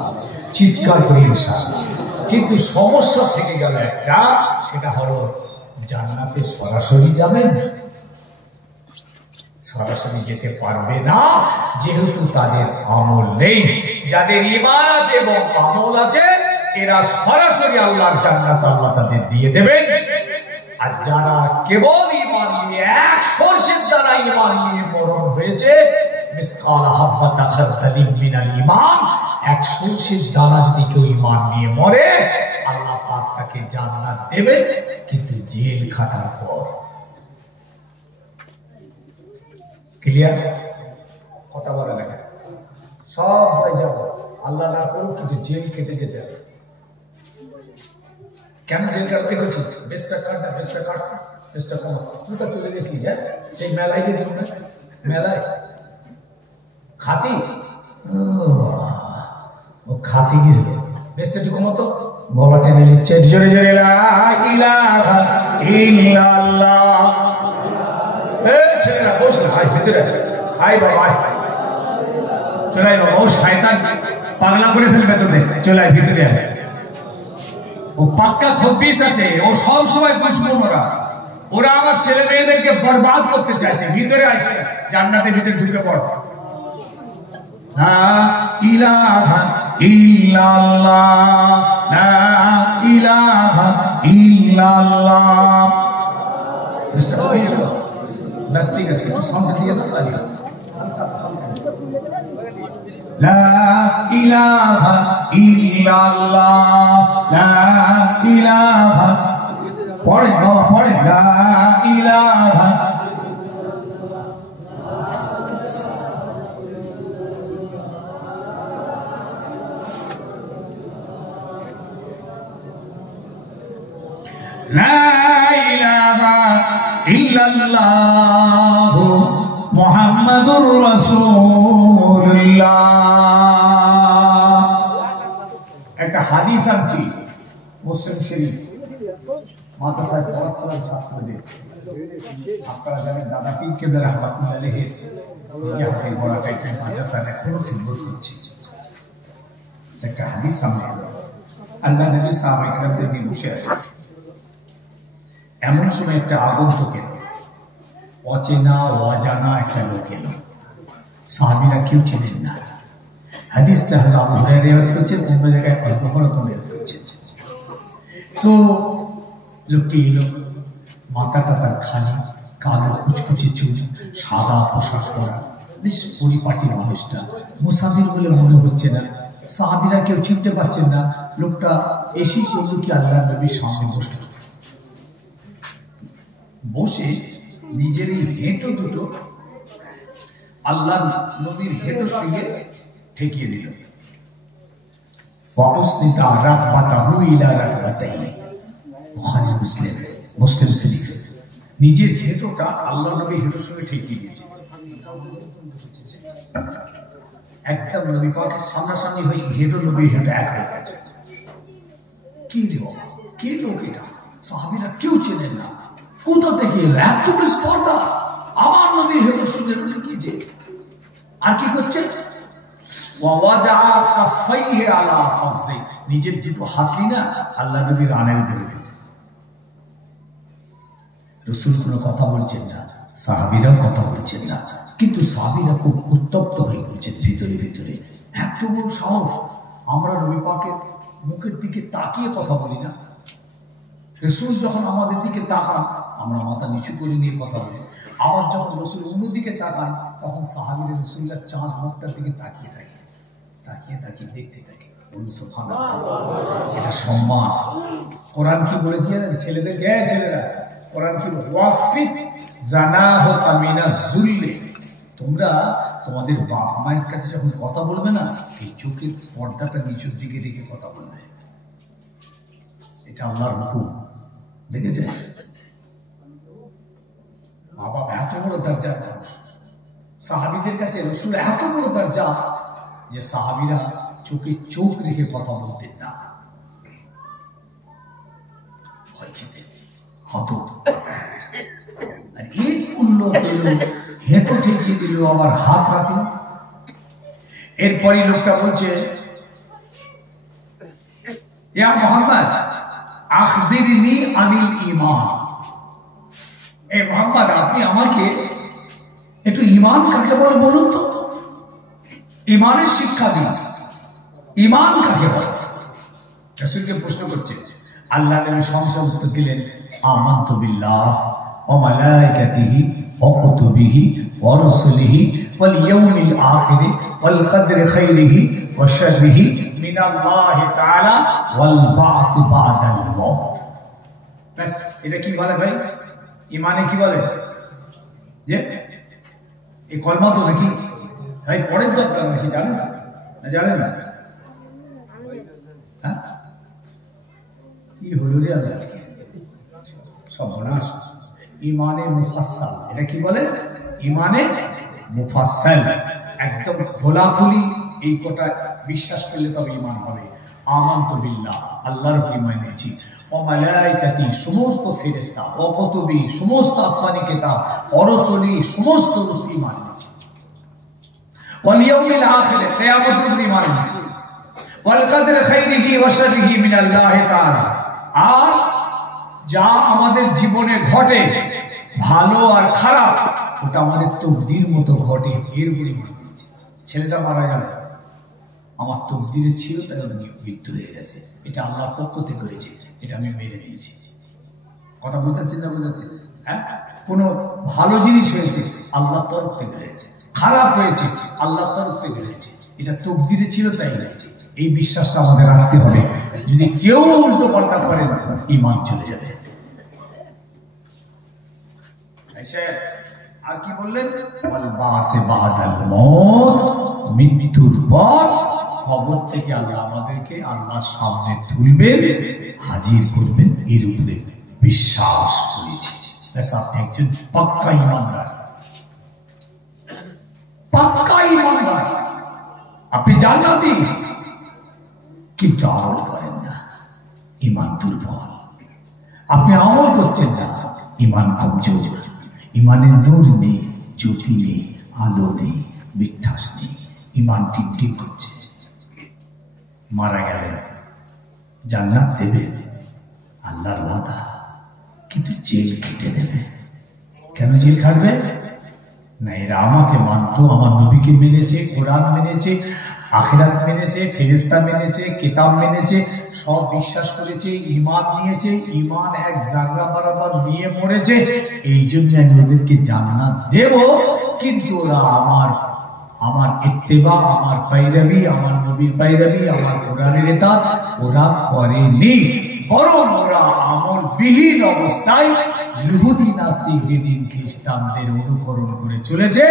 চিৎকার করে ইনশাআল্লাহ। কিন্তু সমস্যা থেকে গেল একটা, সেটা হলো জান্নাতে সরাসরি যাবেন, সরাসরি যেতে পারবে না, যেহেতু তাদের আমল নেই। যাদের ঈমান আছে এবং আমল আছে, এরা সরাসরি আল্লাহর জান্নাত আল্লাহ তাদের দিয়ে দেবেন। আর যারা কেবল ঈমান নিয়ে, এক সরষের দ্বারা ঈমান নিয়ে মরণ হয়েছে, মিসকাল হাব্বাতা খারদালিন মিনাল ঈমান, এক সরষের দানা যদি কেউ ঈমান নিয়ে মরে, আল্লাহ পাক তাকে জান্নাত দেবেন, কিন্তু জেল খাটার পর। ক্লিয়ার? কথা বলে না, সব হয়ে যাবে, আল্লাহ না করুক, কিন্তু জেল কেটে যেতে হবে। কেন জেল কাটতে করছি? বেশটা কাটছে, বেশটা কাটছে, বেশটা কমাচ্ছে। তুই তো চলে গেছিলি, যা সেই মেলায় গেছিল না, মেলায় খাতি, ও খাতি গেছিল, বেশটা একটু কমাতো, গলা টেনে নিচ্ছে জোরে জোরে, লা ইলাহা ইল্লাল্লাহ। এই ছেলেরা বস না, আয় ভিতরে আয় বাবা, আয় চলে আয় বাবা। ও শয়তান পাগলা করে ফেলবে তোদের, চলে আয় ভিতরে আয়। ও পাক্কা খবিস আছে, ও সব সময় দুশমন। ওরা আমার ছেলে মেয়েদেরকে বরবাদ করতে চাইছে। ভিতরে আয়, জান্নাতের ভিতরে ঢুকে পড়। লা ইলাহা ইল্লাল্লাহ, লা ইলাহা ইল্লাল্লাহ। মিস্টার বাস ঠিক আছে, একটু সাউন্ড দিয়ে দাও। লা ইলাহা ইল্লাল্লাহ, লা ইলাহা, পড়েন বাবা পড়েন, লা ইলাহা, লা ইলাহা ইল্লাল্লাহ মুহাম্মাদুর রাসূলুল্লাহ। একটা হাদিস আছে মুসলিম শরীফ, মাতা সাহেব পড়াচ্ছিলেন ছাত্রদের। আপনারা জানেন দাদা পীর কেবলা রাহমাতুল্লাহ আলাইহি নিজে হাতে গড়া টাইটেল মাদ্রাসায় এখনো খিদমত করছে। একটা হাদিস সামনে আল্লাহ নবী সাহাবায়ে কেরামদের নিয়ে বসে আছেন। এমন সময় একটা আগন্তুক এলো, অচেনা অজানা একটা লোক এলো, সাহাবীরা কেউ চেনেন না। হাদিসটা হলো আবু হুরায়রা রিওয়ায়াত করছেন, অন্য জায়গায় আজমহরত রিওয়ায়াত করছেন। তো লোকটি এলো, মাথাটা তার খালি, কালো কুচকুচে চুল, সাদা পোশাক পরা, বেশ পরিপাটি মানুষটা। মুসাফির বলে মনে হচ্ছে না, সাহাবীরা কেউ চিনতে পারছেন না। লোকটা এসে সেই কি আল্লাহ নবীর সামনে বসল, বসে নিজের এই হেঁটো দুটো আল্লাহ নবীর হেঁটোর সঙ্গে ঠেকিয়ে দিল। মুসলিম শরীফ নিজের হেঁটোটা আল্লাহ নবীর হেঁটোর সঙ্গে ঠেকিয়ে দিয়েছে। একদম নবী পাকের সামনাসামনি হয়ে হেঁটো নবীর হেঁটো এক হয়ে গেছে। কি রে বাবা, কে লোক এটা? সাহাবীরা কেউ চেনেন না, কোথা থেকে এলো এত স্পর্ধা? আমার নবীর হেঁটোর সঙ্গে ঠেকিয়েছে। আর কি করছে? নিজের দুটো হাতই না আল্লাহ নবীর রানের উপরে রেখেছে। রাসূল কোনো কথা বলছেন না, সাহাবীরাও কথা বলছেন না, কিন্তু সাহাবীরা খুব উত্তপ্ত হয়ে পড়ছেন ভিতরে ভিতরে। এত বড় সাহস! আমরা নবী পাকের মুখের দিকে তাকিয়ে কথা বলি না। রাসূল যখন আমাদের দিকে তাকান, আমরা মাথা নিচু করে নিয়ে কথা বলি। আবার যখন রসুল অন্যদিকে তাকান তখন সাহাবীরা রসুল্লাহ চাঁদ মুখটার দিকে তাকিয়ে থাকে, তাকিয়ে তাকিয়ে দেখতে থাকে। এটা সম্মান। কোরআন কি বলেছে ছেলেদেরকে? ছেলেরা কোরআন কি বলে? ওয়াকফিদ জানাহুকা মিনাজ যুল্লি। তোমরা তোমাদের বাপ মায়ের কাছে যখন কথা বলবে না, এই চোখের পর্দাটা নিচুর দিকে রেখে কথা বলবে। এটা আল্লাহর হুকুম। দেখেছেন মা বাপ এত বড় দরজা, সাহাবীদের কাছে রাসূল এত বড় দরজা যে সাহাবীরা চোখে চোখ রেখে কথা বলতেন না, ভয় খেতেন, হতো। আর এই পূর্ণ পেল, হেঁটো ঠেকিয়ে দিল, আবার হাত রাখল। এরপরই লোকটা বলছে, ইয়া মুহাম্মদ আখবিরনি আনিল ঈমান। এ মুহাম্মদ, আপনি আমাকে একটু ঈমান কাকে বলে বলুন তো, ঈমানের শিক্ষা দিন। ঈমান কাকে বলে? রাসূলকে প্রশ্ন করছে। আল্লাহ নবী সঙ্গে উত্তর দিলেন, আমানতু বিল্লাহ ওয়া মালাইকাতিহি ওয়া কুতুবিহি ওয়া রুসুলিহি ওয়াল ইয়াউমিল আখির ওয়াল কদরি খাইরিহি ওয়া শাররিহি মিনাল্লাহি তাআলা ওয়াল বা'স বা'দাল মাউত। বাস, এটা কি বলে ভাই? ঈমানে কি বলে? যে এই কলমা তো নাকি ভাই পড়েন তো আপনারা, নাকি জানেন না? জানেন না? হ্যাঁ, কি হলো রে আল্লাহ, সর্বনাশ। ঈমানে মুফাসসাল, এটা কি বলে? ঈমানে মুফাসসাল, একদম খোলাখুলি এই কথা বিশ্বাস করলে তবে ঈমান হবে। আমানতু বিল্লাহ, আল্লাহর উপর ঈমান এনেছি, ওয়া মালাইকাতি, সমস্ত ফেরেশতা, ওয়া কুতুবি, সমস্ত আসমানি কিতাব, ওয়া রুসুলি, সমস্ত রসূল ঈমান এনেছি, ওয়াল ইয়াউমিল আখির, কিয়ামতের উপর ঈমান এনেছি, ওয়াল কদরি খাইরিহি ওয়া শাররিহি মিনাল্লাহি তাআলা। আর যা আমাদের জীবনে ঘটে, ভালো আর খারাপ, ওটা আমাদের তকদির মতো ঘটে, এর উপর ঈমান এনেছি। ছেলেটা মারা গেল, আমার তকদিরে ছিল, তাই ওর মৃত্যু হয়ে গেছে, এটা আল্লাহর পক্ষ থেকে হয়েছে, এটা আমি মেনে নিয়েছি। কথা বলতে চিন্তা বোঝাচ্ছে? হ্যাঁ, কোনো ভালো জিনিস হয়েছে আল্লাহর তরফ থেকে হয়েছে, খারাপ হয়েছে আল্লাহর তরফ থেকে হয়েছে, এটা তকদিরে ছিল তাই হয়েছে। এই বিশ্বাসটা আমাদের রাখতে হবে। যদি কেউ উল্টো পাল্টা করে, ঈমান চলে যাবে। আর কি বললেন? ওয়াল বা'স বা'দাল মাউত, মৃত্যুর পর কবর থেকে আল্লাহ আমাদেরকে আল্লাহর সামনে তুলবেন, হাজির করবেন, এর উপরে বিশ্বাস করেছি। আপনি একজন পাক্কা ঈমানদার, পাক্কা ঈমানদার। আপনি জান্নাতি, কিন্তু আমল করেন না, ঈমান দুর্বল। আপনি আমল করছেন না, ঈমান কমজোর, ঈমানের নূর নেই, জ্যোতি নেই, আলো নেই, মিঠাস নেই, ঈমান টিপটিপ করছে। মারা গেলেন, জান্নাত দেবে, আল্লাহর ওয়াদা, কিন্তু জেল খেটে দেবে। কেন জেল খাটবে? না, এরা আমাকে মানতো, আমার নবীকে মেনেছে, কোরআন মেনেছে, আখিরাত মেনেছে, ফেরেশতা মেনেছে, কিতাব মেনেছে, সব বিশ্বাস করেছে, ঈমান নিয়েছে, ঈমান এক জাররা বরাবর নিয়ে মরেছে। এই জন্য আমি ওদেরকে জান্নাত দেব, কিন্তু ওরা আমার ইত্তেবা, আমার পায়রাবি, আমার নবীর পায়রাবি, আমার কোরআনের ইতাআত ওরা করেনি, বরং ওরা আমলবিহীন অবস্থায় ইহুদি, নাস্তিক, বেদিন, খ্রিস্টানদের অনুকরণ করে চলেছে।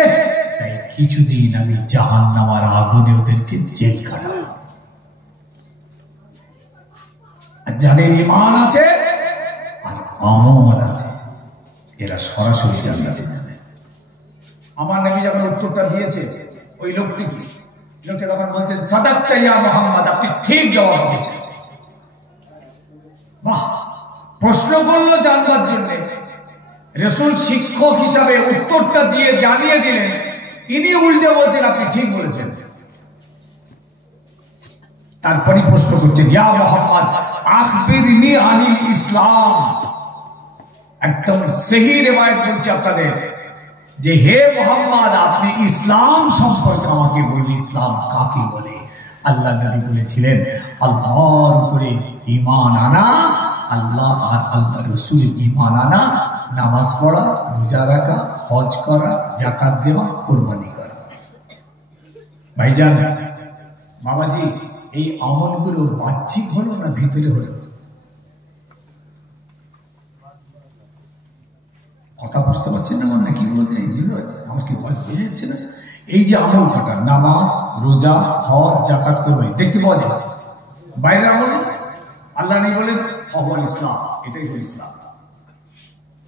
তাই কিছুদিন আমি জাহান্নামের আগুনে ওদেরকে জেল কাটাবো। যাদের ঈমান আছে আর আমল আছে, এরা সরাসরি জান্নাতে যাবে। আমার নবী যখন উত্তরটা দিয়েছে, ওই লোকটা তখন বলছেন, সাদাক্তা ইয়া মুহাম্মদ, আপনি ঠিক জবাব দিয়েছেন। বাহ, প্রশ্ন করলো জানবার জন্য, রাসূল শিক্ষক হিসাবে উত্তরটা দিয়ে জানিয়ে দিলেন, ইনি উল্টে বলছেন আপনি ঠিক বলেছেন। তারপরে প্রশ্ন করছেন, ইয়া মুহাম্মদ আখবিরনি আনিল ইসলাম। একদম সহি রিওয়ায়াত বলছি আপনাদের, যে হে মুহাম্মদ, আপনি ইসলাম সম্পর্কে আমাকে বলুন, ইসলাম কাকে বলে? আল্লাহ নবী বলেছিলেন, আল্লাহর উপরে ঈমান আনা আল্লাহ আর আল্লাহ রসুল ঈমান আনা, নামাজ পড়া, রোজা রাখা, হজ করা, যাকাত দেওয়া, কোরবানি করা। ভাইজান বাবাজি, এই আমলগুলো বাহ্যিক হলো না ভিতরে হলো? কথা বুঝতে পারছেন না? আমার কি বলতে আমার কি বুঝে যাচ্ছে না? এই যে আমল কটা, নামাজ, রোজা, হজ, যাকাত, কোরবানি, দেখতে পাওয়া যায় বাইরের আমল। আল্লাহ নেই বলেন খবর ইসলাম, এটাই হল ইসলাম।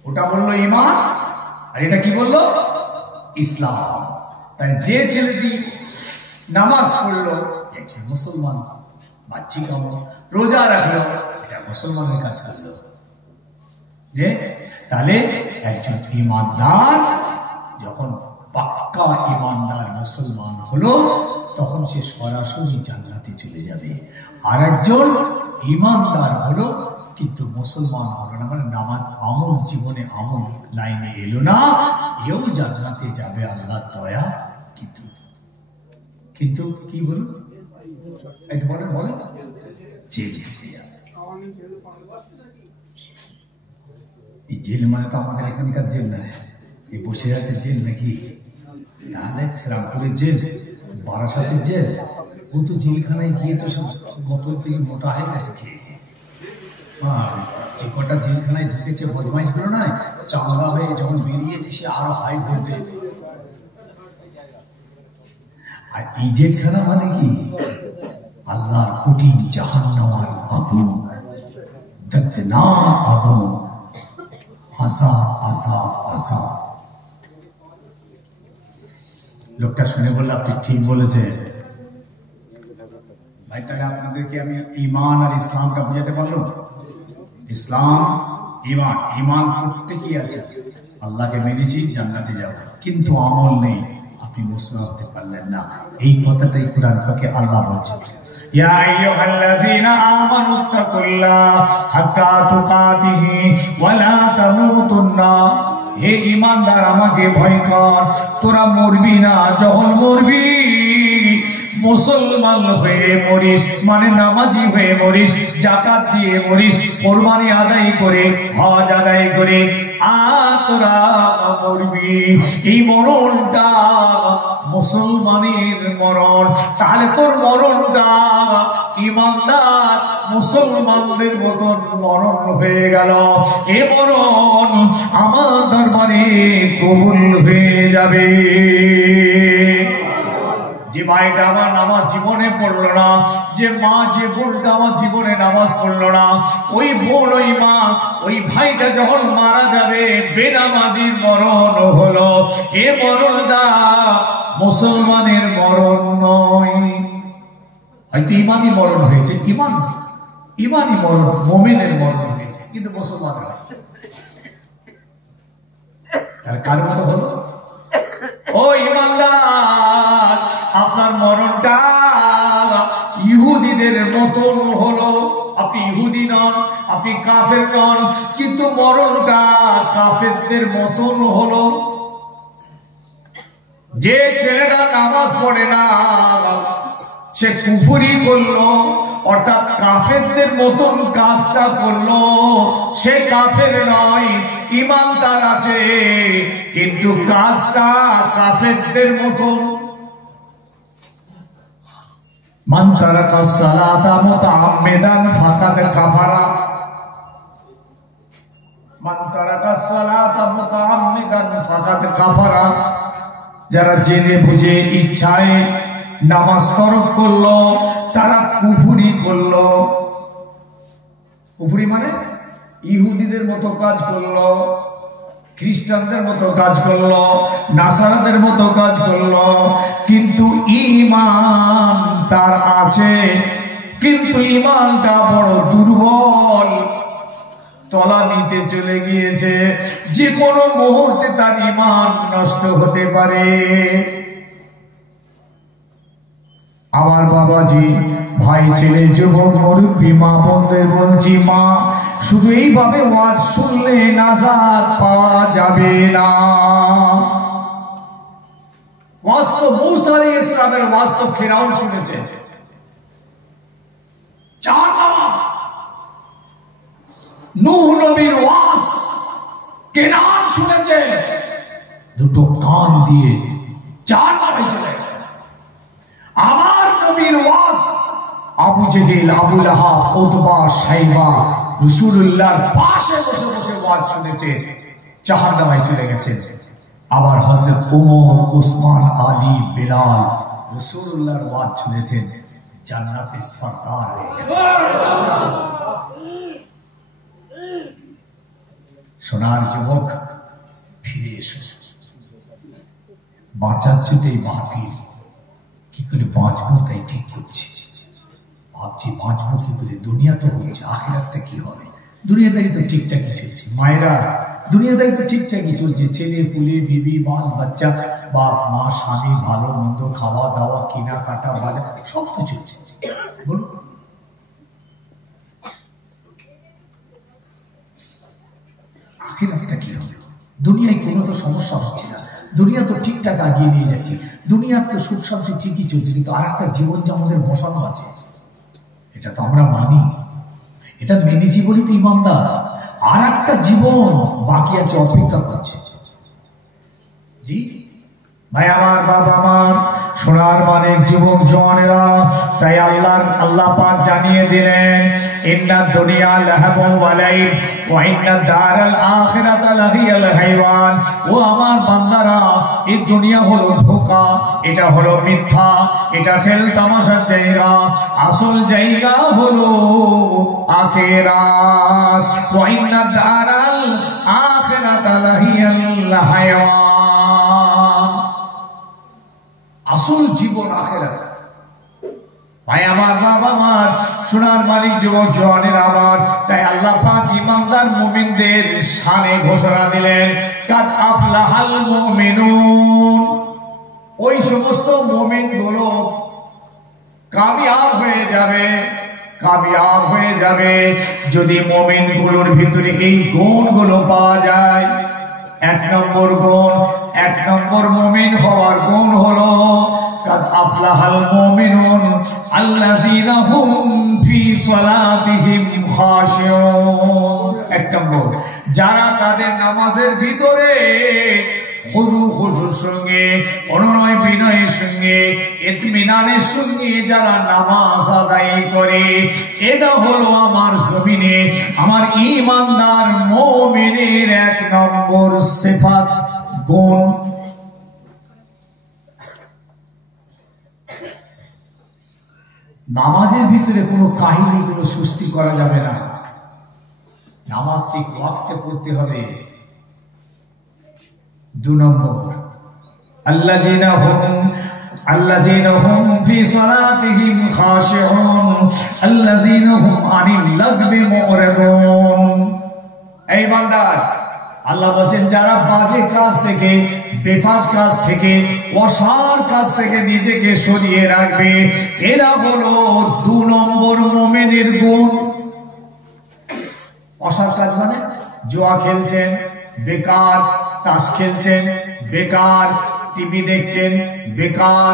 ওটা বললো ঈমান, আর এটা কি বললো? ইসলাম। তাই যে ছেলেটি নামাজ পড়লো এটা মুসলমান, বাহ্যিক আমল। রোজা রাখলো, এটা মুসলমানের কাজ করলো। যে তাহলে একজন ঈমানদার যখন পাক্কা ঈমানদার মুসলমান হলো, তখন সে সরাসরি জান্নাতে চলে যাবে। আর একজন ঈমানদার হলো কিন্তু মুসলমান হলো না, মানে নামাজ আমল জীবনে আমল লাইনে এলো না, এও জান্নাতে যাবে আল্লাহর দয়া। কিন্তু কিন্তু কি বলুন, একটু বলেন বলেন, জেল খেটে যাবে। এই জেল মানে তো আমাদের এখানকার জেল নয়, এই বসিরহাটের জেল নাকি? তাহলে শ্রীরামপুরের জেল, বারাসাতের জেল, ও তো জেলখানায় গিয়ে তো সব বোতল থেকে মোটা হয়ে গেছে খেয়ে খেয়ে। যে কটা জেলখানায় ঢুকেছে বদমাইশ গুলো নয়, চাঙ্গা হয়ে যখন বেরিয়েছে সে আরো হাই ভোল্টেজ। আর এই জেলখানা মানে কি? আল্লাহর কঠিন জাহান্নামের আগুন, দর্দনাক আগুন, আযাব আযাব আযাব। লোকটা শুনে বলল আপনি ঠিক বলেছেন ভাই। তাহলে আপনাদেরকে আমি ঈমান আর ইসলামটা বুঝাতে পারলাম। ইসলাম ঈমান, ঈমান প্রত্যেকই আছে, আল্লাহকে মেনেছি জান্নাতে যাব, কিন্তু আমল নেই, আপনি মুসলিম হতে পারলেন না। এই কথাটাই কুরআন পাকে আল্লাহ বলছেন, ইয়া আইয়ুহাল্লাযীনা আমানুত্তাকুল্লাহ হাক্কা তুকাতিহি ওয়া লা তামুতুন্না। হে ঈমানদার আমাকে ভয় কর, তোরা মরবি না। যখন মরবি মুসলমান হয়ে মরিস, মানে নামাজি হয়ে মরিস, যাকাত দিয়ে মরিস, কোরবানি আদায় করে, হজ আদায় করে, তোরা মরবি। এই মরণটা মুসলমানের মরণ। তাহলে তোর মরণটা ঈমানদার মুসলমানদের মতন মরণ হয়ে গেল। এ মরণ আমার দরবারে কবুল হয়ে যাবে। যে ভাইটা আমার নামাজ জীবনে পড়লো না, যে মা যে বোনটা আমার জীবনে নামাজ পড়লো না, ওই বোন ওই মা ওই ভাইটা যখন মারা যাবে বেনামাজির মরণ হলো। এ মরণটা মুসলমানের মরণ নয়, হয়তো ইমানি মরণ হয়েছে, ইমানি মরণ, মুমিনের মরণ হয়েছে, কিন্তু মুসলমান হয়। তার কার মতো হলো? ও ঈমানদার, আপনার মরণটা ইহুদিদের মতন হলো। আপনি ইহুদি নন, আপনি কাফের নন, কিন্তু মরণটা কাফেরদের মতন হলো। যে ছেলেটা নামাজ পড়ে না সে কুফরি করলো, অর্থাৎ কাফেরদের মতন কাজটা করলো। সে কাফের নয়, ঈমান তার আছে, কিন্তু কাজটা কাফেরদের মতন। মান তারাকা সালাতা মুতাআম্মিদান ফাকাদ কাফারা। মান তারাকা সালাতা মুতাআম্মিদান ফাকাদ কাফারা। যারা জেনে বুঝে ইচ্ছায় নামাজ তরক করলো তারা কুফরি করলো। কুফরি মানে ইহুদিদের মতো কাজ করলো, খ্রিস্টানদের মতো কাজ করলো, নাসারাদের মতো কাজ করলো, কিন্তু ঈমান তার আছে, কিন্তু ঈমানটা বড় দুর্বল, তলা নিতে চলে গিয়েছে। যে কোনো মুহূর্তে তার ঈমান নষ্ট হতে পারে। আমার বাবাজি, ভাই, ছেলে, যুবক, মুরব্বী, মা বোনদের বলছি, মা শুধু এইভাবে ওয়াজ শুনলে নাজাত পাওয়া যাবে না। বাস্তব মূসা আলাইহিস সালামের বাস্তব ফিরাউন শুনেছে। নূহ নবীর ওয়াজ কেনান শুনেছে, দুটো কান দিয়ে জাহান্নামে চলে গেল। আমার নবীর ওয়াজ আবু জেহেল, আবু লাহাব, উতবা, সাইবা রাসূলুল্লাহর পাশে বসে বসে ওয়াজ শুনেছে, জাহান্নামে চলে গেছে। আবার হযরত ওমর, ওসমান, আলী, বিলাল রাসূলুল্লাহর ওয়াজ শুনেছে, জান্নাতের সরদার হয়ে গেছে। সোনার যুবক, ফিরে এসো। বাঁচার জন্যই মাহফিল, কি করে বাঁচবো তাই ঠিক করছি। ভাবছি বাঁচবো কি করে, দুনিয়া তো হচ্ছে, আখিরাতটা কি হবে। দুনিয়াদারি তো ঠিকঠাকই চলছে মায়েরা, দুনিয়াদারি তো ঠিকঠাকই চলছে। ছেলে পুলে, বিবি, বাল বাচ্চা, বাপ মা, স্বামী, ভালো মন্দ, খাওয়া দাওয়া, কেনাকাটা, বাজার সব তো চলছে। বলুন আখিরাতটা কি হবে। দুনিয়ায় কোনো তো সমস্যা হচ্ছে না, দুনিয়া তো ঠিকঠাক আগিয়ে নিয়ে যাচ্ছে, দুনিয়ার তো সুখ শান্তি ঠিকই চলছে, কিন্তু আর একটা জীবন যে আমাদের বসানো আছে, এটা তো আমরা মানি, এটা মেনেছি বলি তো ইমানদার। আর একটা জীবন বাকি আছে, অপেক্ষা করছে। জি ভাই আমার, বাবা আমার, সোনার মানিক যুবক জওয়ানেরা, তাই আল্লাহ পাক জানিয়ে দিলেন, ইন্নাদ দুনিয়া লাহাবুন ওয়া লাইব ওয়া ইন্নাদ দারাল আখিরাতা লাহিয়াল হাইওয়ান। ও আমার বান্দারা, এই দুনিয়া হলো ধোঁকা, এটা হলো মিথ্যা, এটা খেল তামাশার জায়গা, আসল জায়গা হলো আখিরাত। ওয়া ইন্নাদ দারাল আখিরাতা লাহিয়াল হাইওয়ান। আসল জীবন আখিরাত। ভাই আমার, বাবা আমার, সোনার মালিক যুবক জওয়ানের আমার, তাই আল্লাহ পাক ঈমানদার মুমিনদের শানে ঘোষণা দিলেন, কাদ আফলাহাল মুমিনুন। ওই সমস্ত মুমিনগুলো কামিয়াব হয়ে যাবে, কামিয়াব হয়ে যাবে যদি মুমিনগুলোর ভিতরে এই গুণগুলো পাওয়া যায়। এক নম্বর গুণ, এক নম্বর মুমিন হওয়ার গুণ হলো কাদ আফলাহাল মুমিনুন আল্লাযীনা হুম ফি সালাতিহিম খাশিউন। এক নম্বর, যারা তাদের নামাজের ভিতরে খুশুর সঙ্গে, অনুনয় বিনয়ের সঙ্গে, ইতমিনানের সঙ্গে যারা নামাজ আদায় করে, এটা হলো আমার জমিনে আমার ঈমানদার মুমিনের এক নম্বর সিফাত, গুণ। নামাজের ভিতরে কোনো কাহিনী, কোনো সুস্তি করা যাবে না। নামাজ ঠিক ওয়াক্তে পড়তে হবে। দু নম্বর, আল্লাযীনা হুম ফি সালাতিহিম খাশিউন আল্লাযীনা হুম আনিল লাগবি মুরিদুন। এই বান্দা, আল্লাহ বলেন যারা বাজে কাজ থেকে, বেফাস কাজ থেকে, অসার কাজ থেকে নিজেকে সরিয়ে রাখবে, এরা হলো দু নম্বর মুমিনের গুণ। অসার কাজ মানে জুয়া খেলছেন বেকার, তাস খেলছেন বেকার, টিভি দেখছেন বেকার,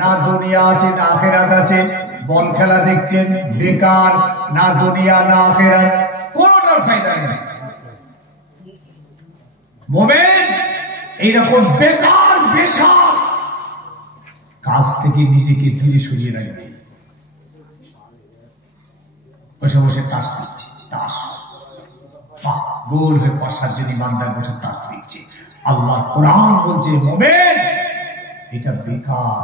না দুনিয়া আছে না আখিরাত আছে, বল খেলা দেখছেন বেকার, না দুনিয়া না আখিরাত, কোনটার ফায়দা নেই। মুমিন এইরকম বেকার বেশা কাজ থেকে নিজেকে দূরে সরিয়ে রাখবে। বসে বসে তাস দিচ্ছে, তাস গোল হয়ে ৫-৭ ইমানদার বসে তাস দিচ্ছে। আল্লাহ কোরআন বলছে মুমিন এটা বেকার,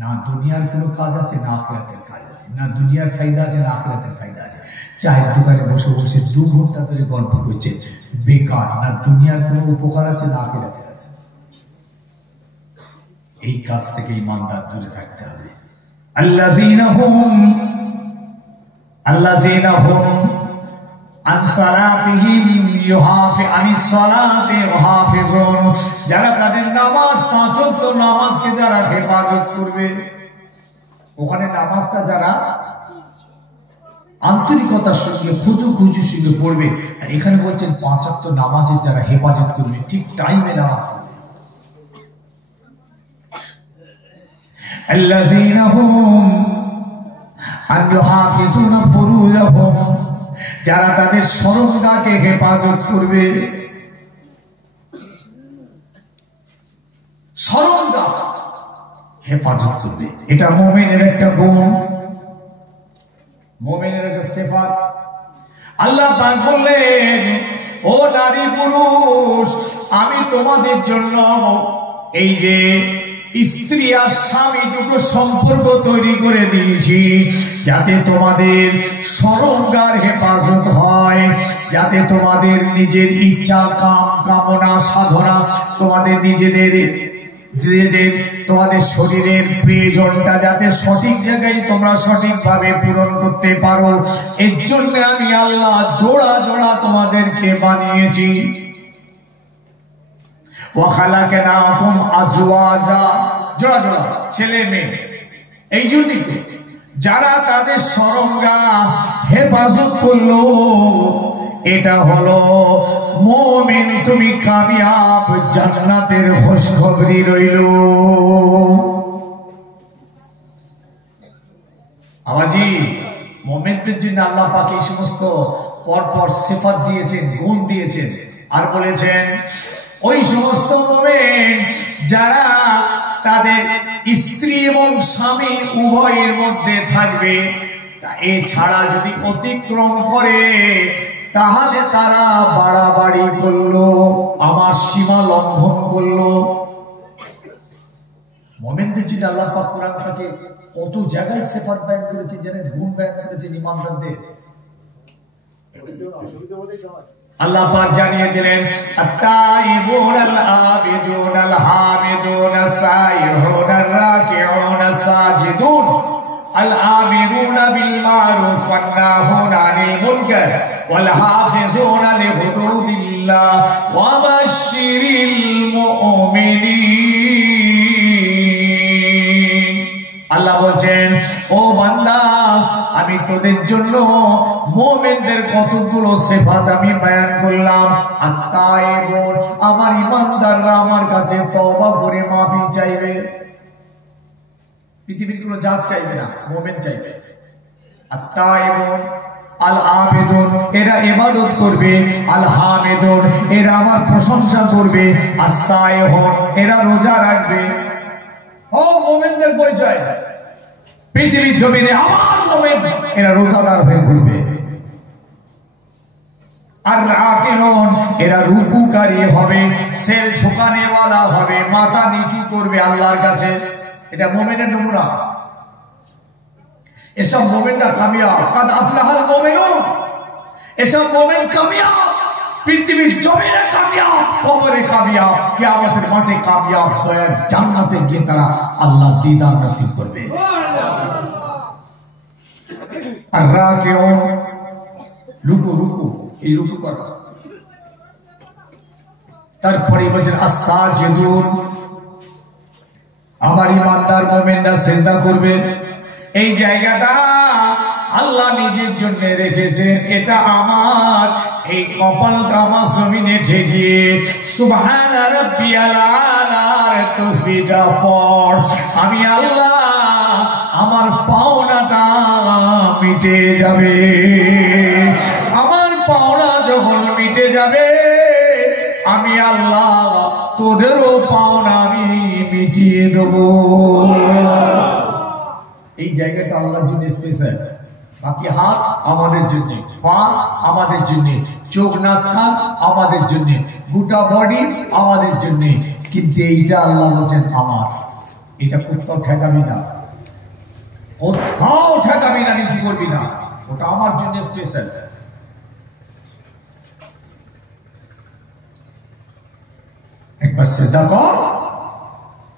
না দুনিয়ার কোনো কাজ আছে না আখিরাতের কাজ আছে, না দুনিয়ার ফায়দা আছে না আখিরাতের ফায়দা আছে। চায়ের দোকানে বসে বসে 2 ঘন্টা ধরে গল্প করছে, বেকার, না দুনিয়ার কোনো উপকার আছে না আখিরাতের আছে। এই কাজ থেকে ইমানদার দূরে থাকতে হবে। আল্লাযীনা হুম আন সালাতিহিম আনিস সালাতি ইউহাফিজুন। যারা তাদের নামাজ, ৫ ওয়াক্ত নামাজকে যারা হেফাজত করবে, ওখানে নামাজটা যারা আন্তরিকতার সঙ্গে খুজুর সঙ্গে পড়বে, আর এখানে বলছেন ৫ ওয়াক্ত নামাজের যারা হেফাজত করবে, ঠিক টাইমে নামাজ পড়বে। আল্লাযীনা হুম আন ইউহাফিজুনা ফুরুজাহুম যারা তাদের শরমগাকে হেফাজত করবে। শরমগা হেফাজত করবে, এটা মুমিনের একটা গুণ, মুমিনের একটা সিফাত। আল্লাহ পাক বললেন, ও নারী পুরুষ, আমি তোমাদের জন্য এই যে স্ত্রী আর স্বামী দুটো সম্পর্ক তৈরি করে দিয়েছি, যাতে তোমাদের শরমগার হেফাজত হয়, যাতে তোমাদের নিজের ইচ্ছা কামনা সাধনা, তোমাদের নিজেদের তোমাদের শরীরের প্রয়োজনটা যাতে সঠিক জায়গায় তোমরা সঠিকভাবে পূরণ করতে পারো। এর জন্য আমি আল্লাহ জোড়া জোড়া তোমাদেরকে বানিয়েছি। ওয়াখালাকনাকুম আজওয়াজা, জোড়া জোড়া ছেলে মেয়ে। এই জন্যই তো যারা তাদের শরমগা হেফাজত করলো, এটা হলো মুমিন। তুমি কামিয়াব, জান্নাতের খুশখবরি রইল। আবাজি মুমিনদের জন্য আল্লাহ পাক এই সমস্ত পরপর সিফাত দিয়েছেন, গুণ দিয়েছেন, আর বলেছেন ওই সমস্ত মুমিন যারা তাদের স্ত্রী এবং স্বামী উভয়ের মধ্যে থাকবে, এছাড়া যদি অতিক্রম করে তাহলে তারা বাড়াবাড়ি করলো, আমার সীমা লঙ্ঘন করলো। মুমিনদের জন্য আল্লাহ পাক কোরআন থেকে কত জায়গায় সিফাত বয়ান করেছেন, যারা গুণ বয়ান করেছেন ঈমানদারদের। আল্লাহ পাক জানিয়ে দিলেন, আত-তাইবুন আল-আবিদুন আল-হামিদুন আস-সাইহুন আর-রাকিউন আস-সাজিদুন আল-আমিরুন বিল মারুফ ওয়ান-নাহুন আনিল মুনকার ওয়াল-হাফিজুন লিহুদুদিল্লাহ ওয়া বাশশিরিল মুমিনিন। আল্লাহ বলেন, ও বান্দা, আমি তোদের জন্য মুমিনদের কতগুলো সিফাত আমি বয়ান করলাম। আত-তাইবুন, আমার ঈমানদাররা আমার কাছে তওবা করে মাফি চাইবে। পৃথিবীর কোনো জাত চাইবে না, মুমিন চাইবে। আত-তাইবুন আল-আবিদুন, এরা ইবাদত করবে। আল-হামিদুন, এরা আমার প্রশংসা করবে। আস-সাইহুন, এরা রোজা রাখবে। ও মুমিনদের পরিচয় পৃথিবীর জমিনে আমার মুমিন, এরা রোজাদার হয়ে ঘুরবে। আর রাকিউন, এরা রুকুকারী হবে, সেল ঝুঁকানেওয়ালা হবে, মাথা নিচু করবে আল্লাহর কাছে। এটা মুমিনের নমুনা। এসব মুমিনরা কামিয়াব। কাদ আফলাহাল মুমিনুন, এসব মুমিন কামিয়াব। পৃথিবীর জমিনে কামিয়াব, কবরে কামিয়াব, কিয়ামতের মাঠে কামিয়াব, দয়ার জান্নাতে গিয়ে তারা আল্লাহ দিদার নসিব করবে। আর রাকিউন, রুকু রুকু, এই রুকু করা। তারপরে বলেন আস-সাজিদুন, আমার ঈমানদার মুমিনরা সিজদা করবে। এই জায়গাটা আল্লাহ নিজের জন্য রেখেছেন, এটা আমার। এই কপালটা আমার জমিনে ঠেকিয়ে সুবহানা রাব্বিয়াল আলার তাসবিহটা পড়। আমি আল্লাহ, আমার পাওনাটা মিটে যাবে। আমার পাওনা যখন মিটে যাবে, আমি আল্লাহ তোদেরও পাওনা আমি মিটিয়ে দেবো। এই জায়গাটা আল্লাহর জন্য স্পেশাল। বাকি হাত আমাদের জন্য, পা আমাদের জন্য, চোখ নাক কান আমাদের জন্য, গোটা বডি আমাদের জন্য। কিন্তু এইটা আল্লাহ বলছেন আমার। এটা কোথাও ঠেকাবি না, কোথাও ঠেকাবি না, নিচু করবি না, ওটা আমার জন্য স্পেশাল। একবার সিজদা কর,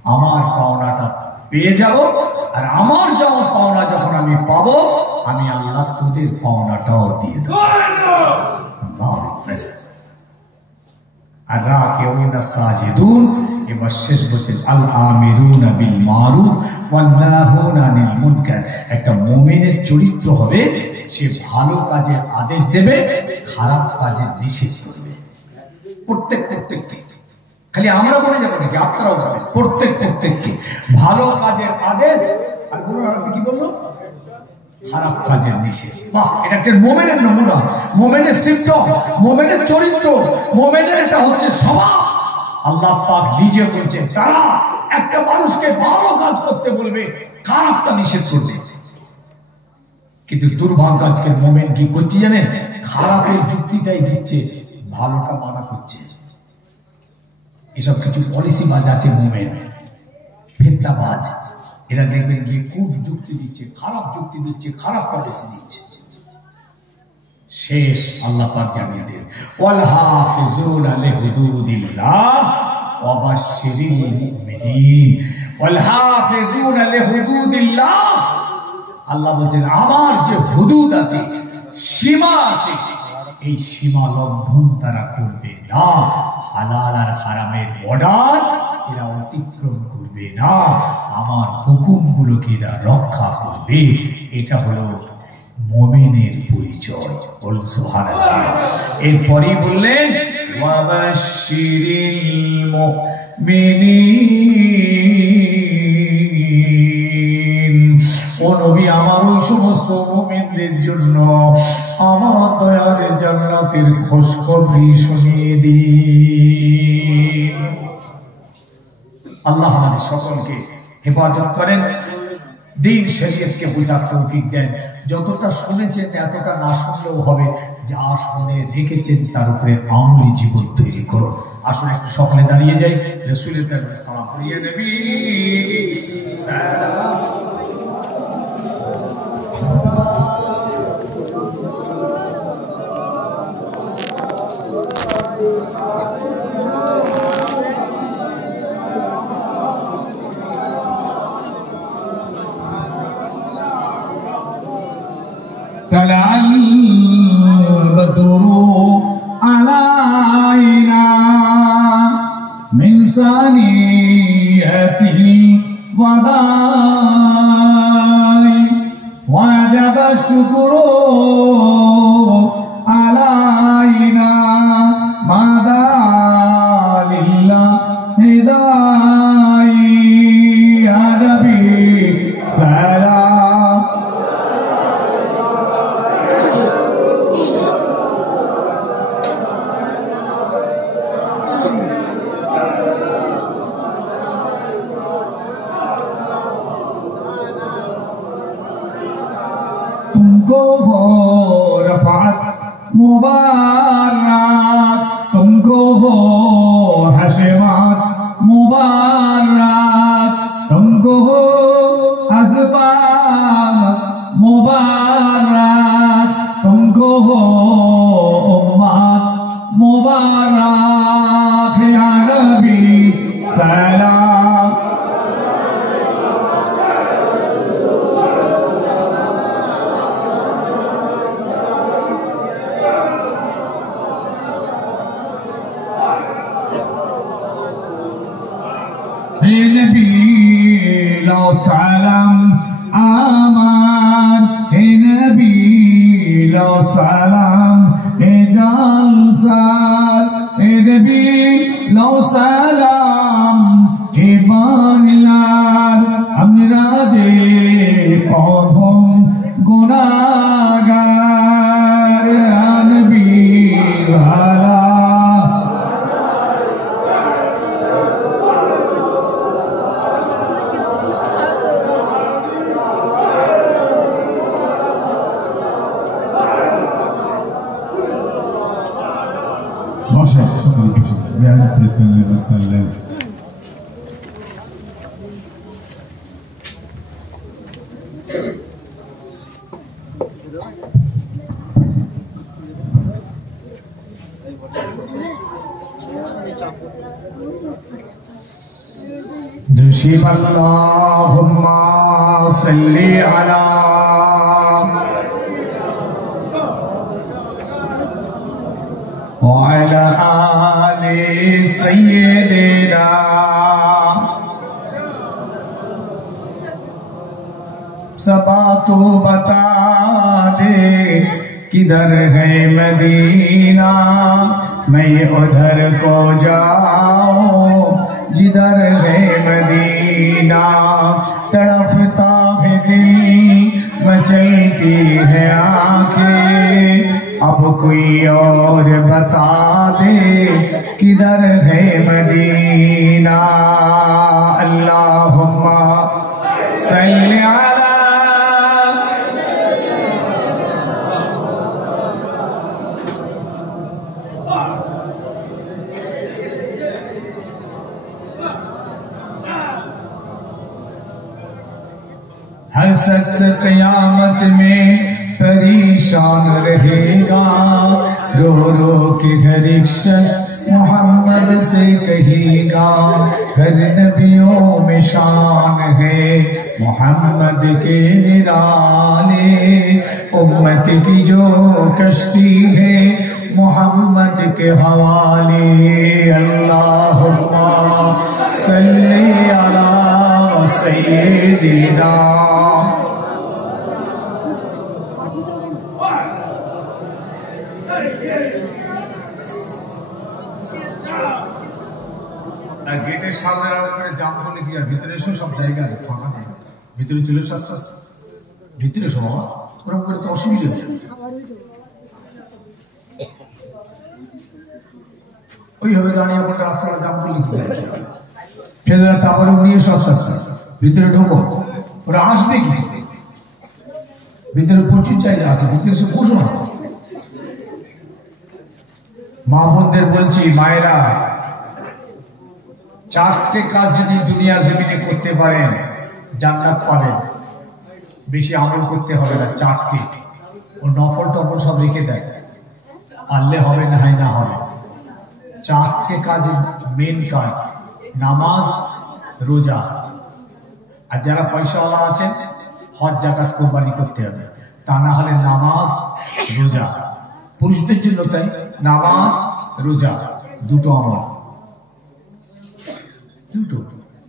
আমার পাওনাটা পেয়ে যাব। আর আমার যাওয়া পাওনা যখন আমি পাবো, আমি আল্লাহ তোদের পাওনাটাও দিয়ে দেব। আর রাকিউন আস-সাজিদুন, এবার শেষ বলছেন আল-আমিরুনা বিল মারুফ ওয়ান নাহুনা আনিল মুনকার। একটা মুমিনের চরিত্র হবে, সে ভালো কাজের আদেশ দেবে, খারাপ কাজের নিষেধ করবে। প্রত্যেককে, খালি আমরা বলে যাবো নাকি, আপনারাও যাবেন। প্রত্যেককে ভালো কাজের আদেশ, আর কি বললো, খারাপ কাজের নিষেধ। বাহ, এটা একটা মুমিনের নমুনা, মুমিনের সিম্পটম, মুমিনের চরিত্র, মুমিনের এটা হচ্ছে স্বভাব। আল্লাহ পাক নিজে বলছেন তারা একটা মানুষকে ভালো কাজ করতে বলবে, খারাপটা নিষেধ করবে। কিন্তু দুর্ভাগ্য আজকের মুমিন কি করছে জানেন? খারাপের যুক্তিটাই দিচ্ছে, ভালোটা মানা করছে। এসব কিছু পলিসি বাজ আছে মুমিন, ফিতনাবাজ। এরা দেখবেন গিয়ে খুব যুক্তি দিচ্ছে, খারাপ যুক্তি দিচ্ছে, খারাপ পলিসি দিচ্ছে। শেষ আল্লাহ পাক জানিয়ে দেন, ওয়াল হাফিজুনা লিহুদুদিল্লাহ ওয়া বাশশিরিল মুমিনিন। ওয়াল হাফিজুনা লিহুদুদিল্লাহ, আল্লাহ বলেন আমার যে হুদুদ আছে, সীমা আছে, এই সীমা লঙ্ঘন তারা করবে না। হালাল আর হারামের বর্ডার এরা অতিক্রম করবে না, আমার হুকুমগুলোকে এরা রক্ষা করবে। এটা হলো মুমিনের পরিচয়। বলুন সুবহানাল্লাহ। এরপরই বললেন ওয়া বাশশিরিল মুমিনিন, ও নবী আমার ওই সমস্ত মুমিনদের জন্য আমার দয়ার জান্নাতের খুশখবরি শুনিয়ে দিন। আল্লাহ আমাদের সকলকে হেফাজত করেন, দিন শরীয়তকে বোঝার তৌফিক দেন। যতটা শুনেছেন এতটা না শুনলেও হবে, যা শুনে রেখেছেন তার উপরে আমলি জীবন তৈরি করুন। আসলে একটু সকলে দাঁড়িয়ে যাই, রাসূলের দরবারে সালাম করিয়ে নবী সালাম। طلع البدر علينا من ثنيات الوداع وجب الشكر علينا ما دعا لله داعي يا نبي سلام. तुमको हो रफ़ात मुबारक, तुमको हो हशमात मुबारक, तुमको हो अज़फ़ार मुबारक, तुमको हो उम्मत मुबारक या नबी सलाम. हे नबी लो सलाम आमान, हे नबी लो सलाम हे जालसार, हे नबी लो सलाम हे बांगलार, हमरा जे पौधों गुनाहगार या नबी वाला. يعني precisely وسلم. दुशीब अल्लाहुम्मा सल्ली अला وعلى آل سيدنا. सबा तो बता दे किधर है मदीना, मैं उधर को जाऊं जिधर है मदीना. तड़पता है दिल मैं चलती है आंखें, अब कोई और बता दे किधर है मदीना। अल्लाहुम्मा सल्ली अला। हर शख्स क़यामत में परेशान रहेगा, रो रो के हर एक शख्स मोहम्मद से कहेगा। हर नबियों में शान है मोहम्मद के निराले, उम्मत की जो कश्ती है मोहम्मद के हवाले। अल्लाहुम्मा सल्ली अला सय्यिदिना। गेटेर सामने করে জাম করলে কি আর ভিতরে এসো, সব জায়গা আছে ফাঁকা জায়গা, ভিতরে চলে এসো আস্তে আস্তে, ভিতরে এসো বাবা, ওরকম করে তো অসুবিধা হচ্ছে। ওইভাবে দাঁড়িয়ে আপনার রাস্তাটা জাম করলে কি হবে? ফেলে তারপরে নিয়ে এসো আস্তে আস্তে, ভিতরে ঢোকো, ওরা আসবে কি? ভিতরে প্রচুর জায়গা আছে, ভিতরে এসে বসো। মা বোনদের বলছি, মায়েরা চারটে কাজ যদি দুনিয়া জমিনে করতে পারেন জান্নাত পাবেন। বেশি আমল করতে হবে না, চারটে। ও নফল টফল সব রেখে দেয়, পারলে হবে না হয় না হবে। চারটে কাজ মেন কাজ, নামাজ, রোজা। আর যারা পয়সাওয়ালা আছেন হজ জাকাত কোরবানি করতে হবে, তা না হলে নামাজ রোজা। পুরুষদের জন্য তাই, নামাজ রোজা দুটো আমল, দুটো।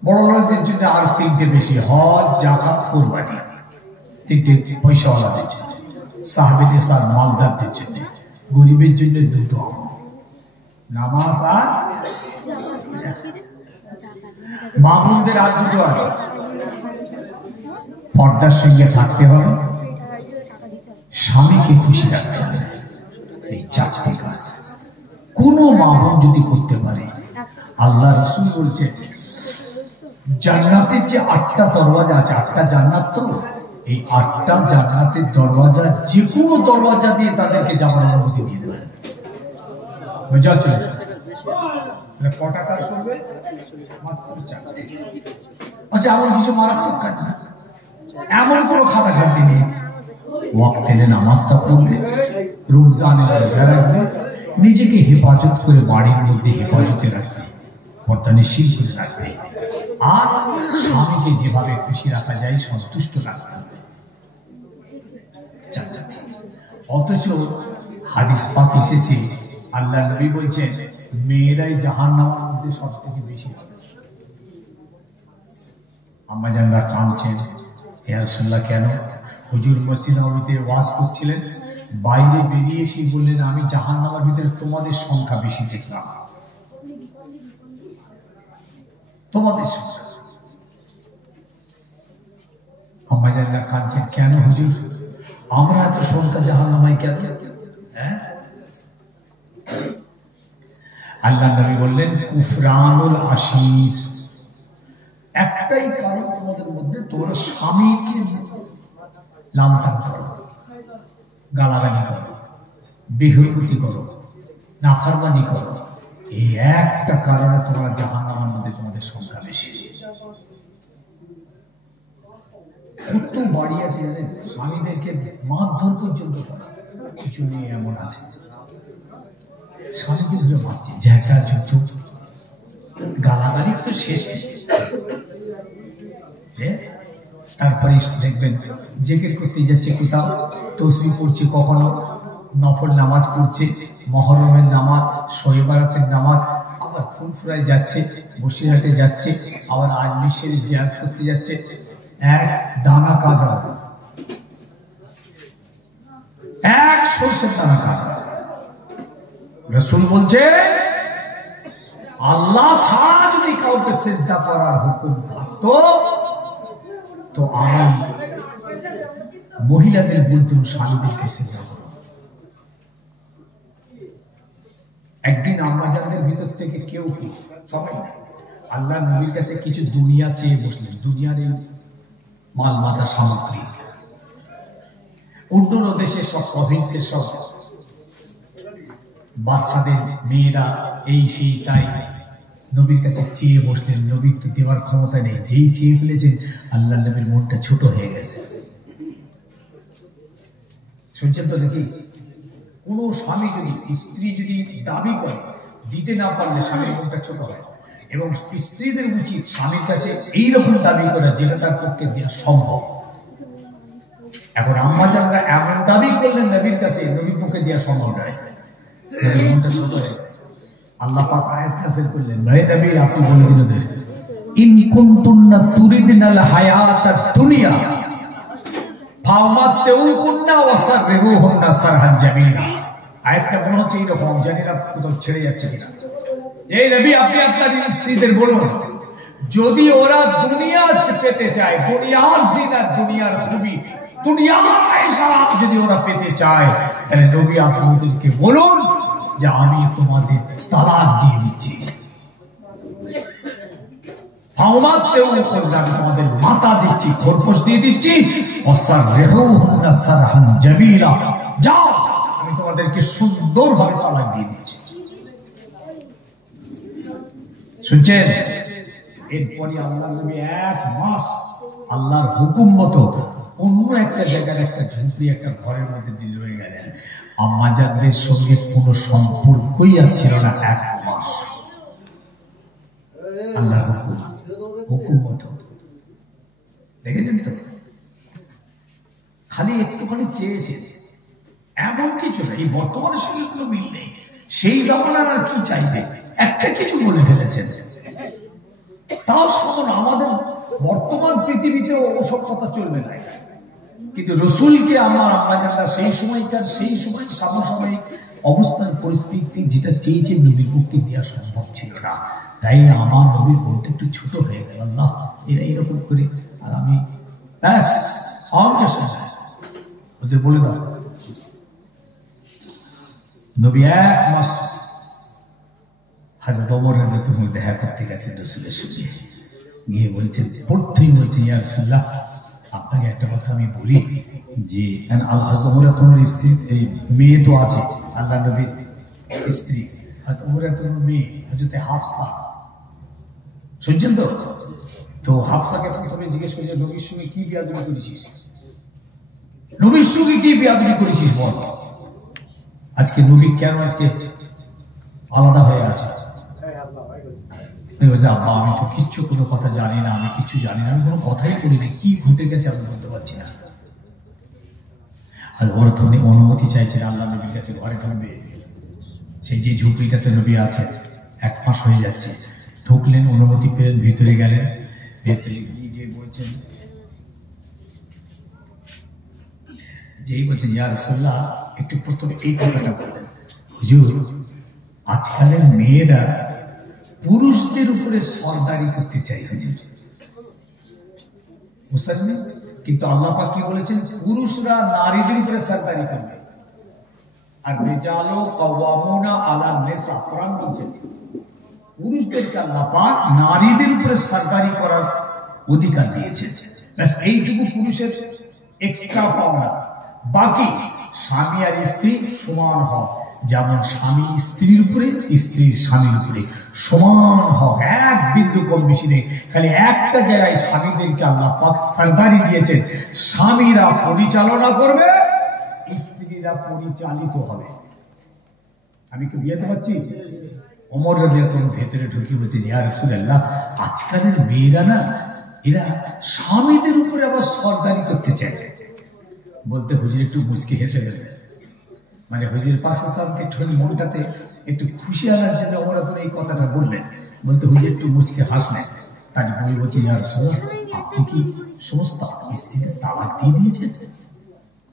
বড় লোকদের জন্য আর তিনটে বেশি, হজ জাকাত কোরবানি, তিনটে পয়সাওয়ালাদের জন্য, সাহাবীদের সাথ মালদারদের জন্য। গরিবের জন্য দুটো আমল, নামাজ আর মা বোনদের আর দুটো আছে, পর্দার সঙ্গে থাকতে হবে, স্বামীকে খুশি রাখতে হবে। এই চারটে কাজ কোন মা বোন যদি করতে পারে, আল্লাহ রাসূল বলছে জান্নাতের যে 8টা দরওয়াজা আছে, 8টা জান্নাত, তো এই 8টা জান্নাতের দরওয়াজা যে কোনো দরওয়াজা দিয়ে তাদেরকে যাওয়ার অনুমতি দিয়ে দেবেন। বুঝা চলে কটা কাজ করবে? মাত্র 4টা। আচ্ছা, এমন কিছু মারাত্মক কাজ না, এমন কোনো খাটাখাটি নেই। ওয়াক্তে নামাজটা পড়বে, রমজানে রোজা রাখবে, নিজেকে হেফাজত করে বাড়ির মধ্যে হেফাজতে রাখবে, পর্দানিশীল করে রাখবে, আর স্বামীকে যেভাবে খুশি রাখা যায় সন্তুষ্ট রাখতে হবে। অথচ হাদিস পাক এসেছে, আল্লাহ নবী বলছেন মেয়েরাই জাহান্নামের মধ্যে সব থেকে বেশি। আম্মা জানরা কাঁদছেন, ইয়া রাসূলুল্লাহ কেন? হুজুর মসজিদ নববীতে ওয়াজ করছিলেন, বাইরে বেরিয়ে এসে বললেন আমি জাহান্নামের ভিতরে তোমাদের সংখ্যা বেশি দেখলাম, তোমাদের সংখ্যা। আম্মা জানরা কাঁদছেন, কেন হুজুর আমরা এত সংখ্যা জাহান্নামায় কেন? আল্লাহ নবী বললেন কুফরানুল আশির, একটাই কারণ তোমাদের মধ্যে, তোমরা স্বামীকে লাঞ্ছনা করো, গালাগালি করো, বেহুরমতি করো, নাফরমানি করো। এই একটা কারণে তোমরা জাহান্নামের মধ্যে তোমাদের সংখ্যা বেশি। কত বাড়ি আছে জানেন, স্বামীদেরকে মারধর পর্যন্ত করে। কিছু মেয়ে এমন আছে স্বামীকে ধরে মারছে, ঝেঁটা যুদ্ধ, গালাগালি তো শেষ। তারপরে দেখবেন জিকির করতে যাচ্ছে, কোথাও তসবিহ পড়ছে, কখনো নফল নামাজ পড়ছে, মহরমের নামাজ, শবে বারাতের নামাজ, আবার ফুলফুরায় যাচ্ছে, বসিরহাটে যাচ্ছে, আবার আজমির শরীফ জিয়ারত করতে যাচ্ছে। এক দানা কাজ হবে, এক সরষের দানা কাজ। রাসূল বলছে আল্লাহ ছাড়া যদি কাউকে সিজদা করার হুকুম থাকতো তো আমি মহিলাদের বলতুম স্বামীদেরকে সেজদা করো। একদিন আম্মাজানদের ভিতর থেকে কেউ কি সবাই আল্লাহ নবীর কাছে কিছু দুনিয়া চেয়ে বসলেন, দুনিয়ার এই মাল মাতা সামগ্রী, অন্য দেশের সব প্রভিন্সের সব বাচ্চাদের মেয়েরা এই সেই তাই নবীর কাছে চেয়ে বসলেন। নবীর তো দেওয়ার ক্ষমতা নেই, যেই চেয়ে ফেলেছেন আল্লাহ নবীর মনটা ছোট হয়ে গেছে। শুনছেন তো দেখি, কোন স্বামী যদি স্ত্রী যদি দাবি করে দিতে না পারলে স্বামীর মনটা ছোট হয়, এবং স্ত্রীদের উচিত স্বামীর কাছে এইরকম দাবি করা যেটা তার পক্ষে দেওয়া সম্ভব। এখন আম্মাজানরা এমন দাবি করলেন নবীর কাছে, নবীর পক্ষে দেওয়া সম্ভব নয়, মনটা ছোট হয়ে। আল্লাহ পাক আয়াত নাযিল করলেন, হে নবী আপনি বলে দিন ওদের, ইন কুনতুন্না তুরিদনাল হায়াতাদ দুনিয়া ফামাতুকুন্না ওয়াসারহুন্না সারহান জামিলা। আয়াতটা মনে হচ্ছে এরকম, জানি না কোথাও ছেড়ে যাচ্ছে কিনা। এই নবী আপনি আপনার স্ত্রীদের বলুন, যদি ওরা দুনিয়া পেতে চায়, দুনিয়ার জিনাত, দুনিয়ার খুবই, দুনিয়ার আয়েশারাত যদি ওরা পেতে চায়, তাহলে নবী আপনি ওদেরকে বলুন যে আমি তোমাদের তালাক দিয়ে দিচ্ছি, আমি তোমাদের মাথা দিচ্ছি, খরপোশ দিয়ে দিচ্ছি, যাও আমি তোমাদেরকে সুন্দরভাবে তালাক দিয়ে দিচ্ছি। শুনছেন? এরপরে আল্লাহ নবী 1 মাস আল্লাহর হুকুম মতো অন্য একটা জায়গার একটা ঝুপড়ি একটা ঘরের মধ্যে দিয়ে রয়ে গেলেন। আম্মাজানদের সঙ্গে কোনো সম্পর্কই আর ছিল না 1 মাস। আল্লাহর হুকুম মতো, দেখেছেন তো? খালি একটুখানি চেয়েছে, এমন কিছু না। এই বর্তমানের সঙ্গে কোনো মিল নেই, সেই জামানার আর কি চাইবে, একটা কিছু বলে ফেলেছেন। তাও শোনো, আমাদের বর্তমান পৃথিবীতে ওসব কথা চলবে না, কিন্তু রসুলকে আমার আম্মাজানরা সেই সময়কার সেই সময় সমসাময়িক অবস্থান পরিস্থিতি যেটা চেয়েছে নবীর পক্ষে দেওয়া সম্ভব ছিল না। তাই আমার নবীর বোনটা একটু ছোট হয়ে গেল। আল্লাহ এরা এরকম করে, আর আমি ব্যাস সঙ্গে সঙ্গে ওদের বলে দাও। নবী 1 মাস হযরত ওমর রাদিয়াল্লাহু আনহু দেখা করতে গেছেন রাসূলের সঙ্গে, গিয়ে বলছেন, প্রথমেই বলছেন, ইয়া রাসূলুল্লাহ আপনাকে একটা কথা আমি বলি, যে হযরত ওমর রাদিয়াল্লাহু স্ত্রী মেয়ে তো আছে, আল্লাহ নবীর স্ত্রী হযরত ওমর রাদিয়াল্লাহু মেয়ে হযরত হাফসা, শুনছেন তো? তো হাফসাকে প্রথমে জিজ্ঞেস করছে, নবীর সঙ্গে কি বিয়াদবি করেছিস, নবীর সঙ্গে কি বিয়াদবি করেছিস বল। আজকে নবী কেন আজকে আলাদা হয়ে আছে? আব্বা আমি তো কিচ্ছু কোনো কথা জানি না, আমি কিছু জানি না, আমি কোনো কথাই বলিনি, কি ঘটে গেছে আমি বলতে পারছি না। আর ওরা তো অনুমতি চাইছেন আল্লাহ নবীর কাছে ঘরে ঢুকবে, সেই যে ঝুপড়িটাতে নবী আছে। 1 মাস হয়ে যাচ্ছে, ঢুকলেন, অনুমতি পেলেন, ভিতরে গেলেন, ভেতরে গিয়ে যে বলছেন, যেই বলছেন ইয়া রাসূলুল্লাহ, একটু প্রথমে এই কথাটা বললেন, হুজুর আজকালের মেয়েরা পুরুষদের উপরে সরদারি করতে চাই হুজুর, বুঝলেন? কিন্তু আল্লাহ পাক কি বলেছেন, পুরুষরা নারীদের উপরে সরদারি করবে, আর রিজালু কাওয়ামুনা আলা নিসা, কোরআন বলছে পুরুষদেরকে আল্লাহ পাক নারীদের উপরে সরদারি করার অধিকার দিয়েছেন। ব্যাস এইটুকু পুরুষের এক্সট্রা পাওনা। বাকি স্বামী আর স্ত্রী সমান হক, যেমন স্বামী স্ত্রীর উপরে, স্ত্রীর স্বামীর উপরে সমান হক, এক বিন্দু কম বেশি নেই। খালি একটা জায়গায় স্বামীদেরকে আল্লাহ পাক সরদারি দিয়েছেন, স্বামীরা পরিচালনা করবে, স্ত্রীরা পরিচালিত হবে। আমি কি বুঝাতে পারছি? ওমর রাদিয়াল্লাহু আনহু ভেতরে ঢুকে বলছেন, ইয়া রাসূলুল্লাহ আজকালের মেয়েরা না, এরা স্বামীদের উপরে আবার সরদারি করতে চাইছে। বলতে হুজুর একটু মুচকি হেসে গেলেন, মানে হুজুরের পাশে সামনে একটু মনটাতে একটু খুশি আনার জন্য ওমর রাদিয়াল্লাহু এই কথাটা বললেন। বলতে হুজুর একটু মুচকি হাসলেন, তার বই বলছে, ইয়া রাসূলুল্লাহ আপনি কি সমস্ত স্ত্রীদের তালাক দিয়ে দিয়েছেন?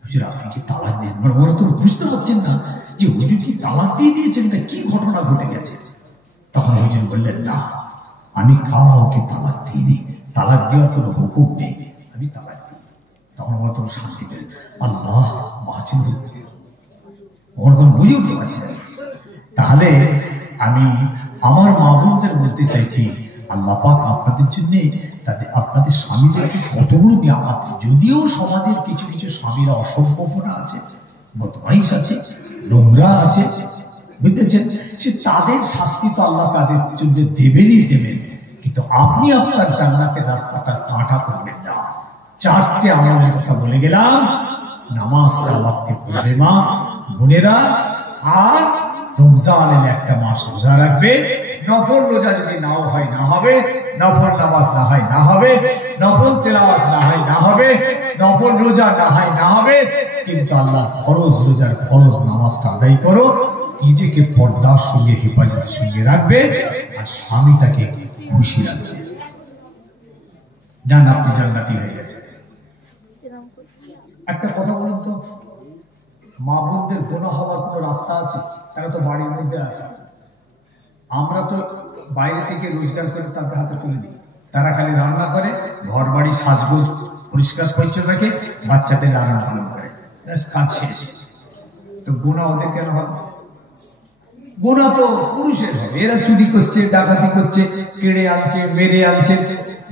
হুজুর আপনি কি তালাক দেন? মানে ওরা তো বুঝতে পারছেন না যে হুজুর কি তালাক দিয়ে দিয়েছেন, তা কি ঘটনা ঘটে গেছে। তখন হুজুর বললেন, না আমি কাউকে তালাক দিইনি, তালাক দেওয়ার কোনো হুকুম নেই, আমি তালাক দিই। তখন আমার তখন শান্তি পেলে, আল্লাহ মাহচিন ওরা তখন বুঝে উঠতে পারছে। তাহলে আমি আমার মা বোনদের বলতে চাইছি, আল্লাহ পাক আপনাদের জন্য তাদের আপনাদের স্বামীদেরকে কত বড় নিয়ামত। যদিও সমাজের কিছু কিছু স্বামীরা অসম্পূর্ণ আছে, বদমাইশ আছে, নোংরা আছে, বুঝতেছেন, সে তাদের শাস্তি তো আল্লাহ তাদের জন্য দেবেনই দেবেন, কিন্তু আপনি আপনার জান্নাতের রাস্তাটা কাঁটা করবেন না। চারটে আমলের কথা বলে গেলাম, নামাজটা আল্লাহকে পড়বে মা বোনেরা, আর রমজানের একটা মাস রোজা রাখবে। নফল রোজা যদি নাও হয় না হবে, নফল নামাজ না হয় না হবে, নফল তেলাওয়াত না হয় না হবে, নফল রোজা না হয় না হবে, কিন্তু আল্লাহর ফরজ রোজার ফরজ নামাজটা আদায় করো। নিজেকে পর্দার সঙ্গে হেফাজতের সঙ্গে রাখবে আর স্বামীটাকে খুশি রাখবে, জান আপনি জান্নাতি হয়ে গেছে। একটা কথা বলুন তো, মা বোনদের গোনা হওয়ার কোন রাস্তা আছে? তারা তো বাড়ির মধ্যে আছে, আমরা তো বাইরে থেকে রোজগার করে তাদের হাতে তুলে দিই। তারা খালি রান্না করে, ঘর বাড়ি সাজগোজ পরিষ্কার পরিচ্ছন্ন রাখে, বাচ্চাদের লালন পালন করে, কাজ শেষ। তো গোনা ওদের কেন হবে? গোনা তো পুরুষের হবে। এরা চুরি করছে, ডাকাতি করছে, কেড়ে আনছে, মেরে আনছে,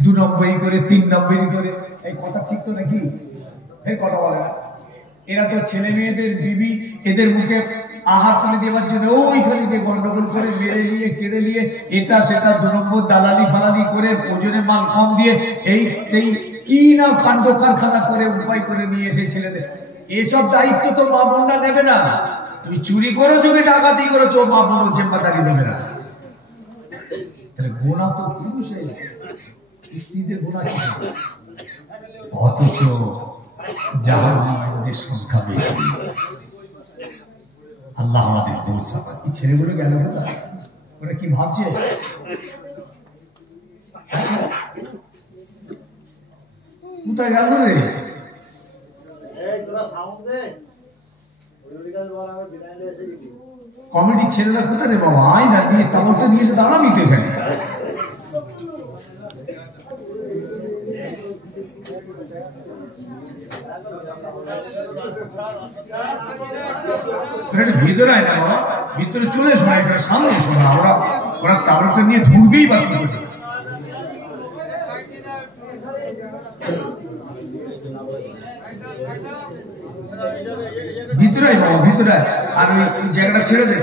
2 নম্বরই করে 3 নম্বরই করে। এই কথা ঠিক তো নাকি? এই কথা বলে না। এরা তো ছেলে মেয়েদের বিবি এদের মুখে আহার তুলে দেওয়ার জন্য ওইখানে দিয়ে গন্ডগোল করে, মেরে নিয়ে, কেড়ে নিয়ে, এটা সেটা 2 নম্বর দালালি ফালালি করে, ওজনে মাল কম দিয়ে, এই কি না কাণ্ড কারখানা করে উপায় করে নিয়ে এসে ছেলেদের। এসব দায়িত্ব তো মা বোনরা নেবে না। তুমি চুরি করো, তুমি ডাকাতি করেছো, মা বোন জিম্মাদারি নেবে না। তাহলে গোনা তো পুরুষের, স্ত্রীদের গোনা কি? অথচ জাহান্নামীদের সংখ্যা বেশি। আল্লাহ আমাদের বোঝ সাফা। এই ছেলেগুলো গেল কোথায়? ওরা কি ভাবছে? কোথায় গেল রে? কমিটির ছেলেরা কোথায় রে বাবা? আয় না, নিয়ে তাবরটা নিয়ে এসে দাঁড়াবি তো এখানে। ভিতরে আয় না বাবা, ভিতরে চলে এসো, এখানে সামনে এসো না। ওরা তাবরটা নিয়ে ঢুকবেই বা কি করে? ভিতরে আয় বাবা, ভিতরে আয়। আর ওই জায়গাটা ছেড়ে দে।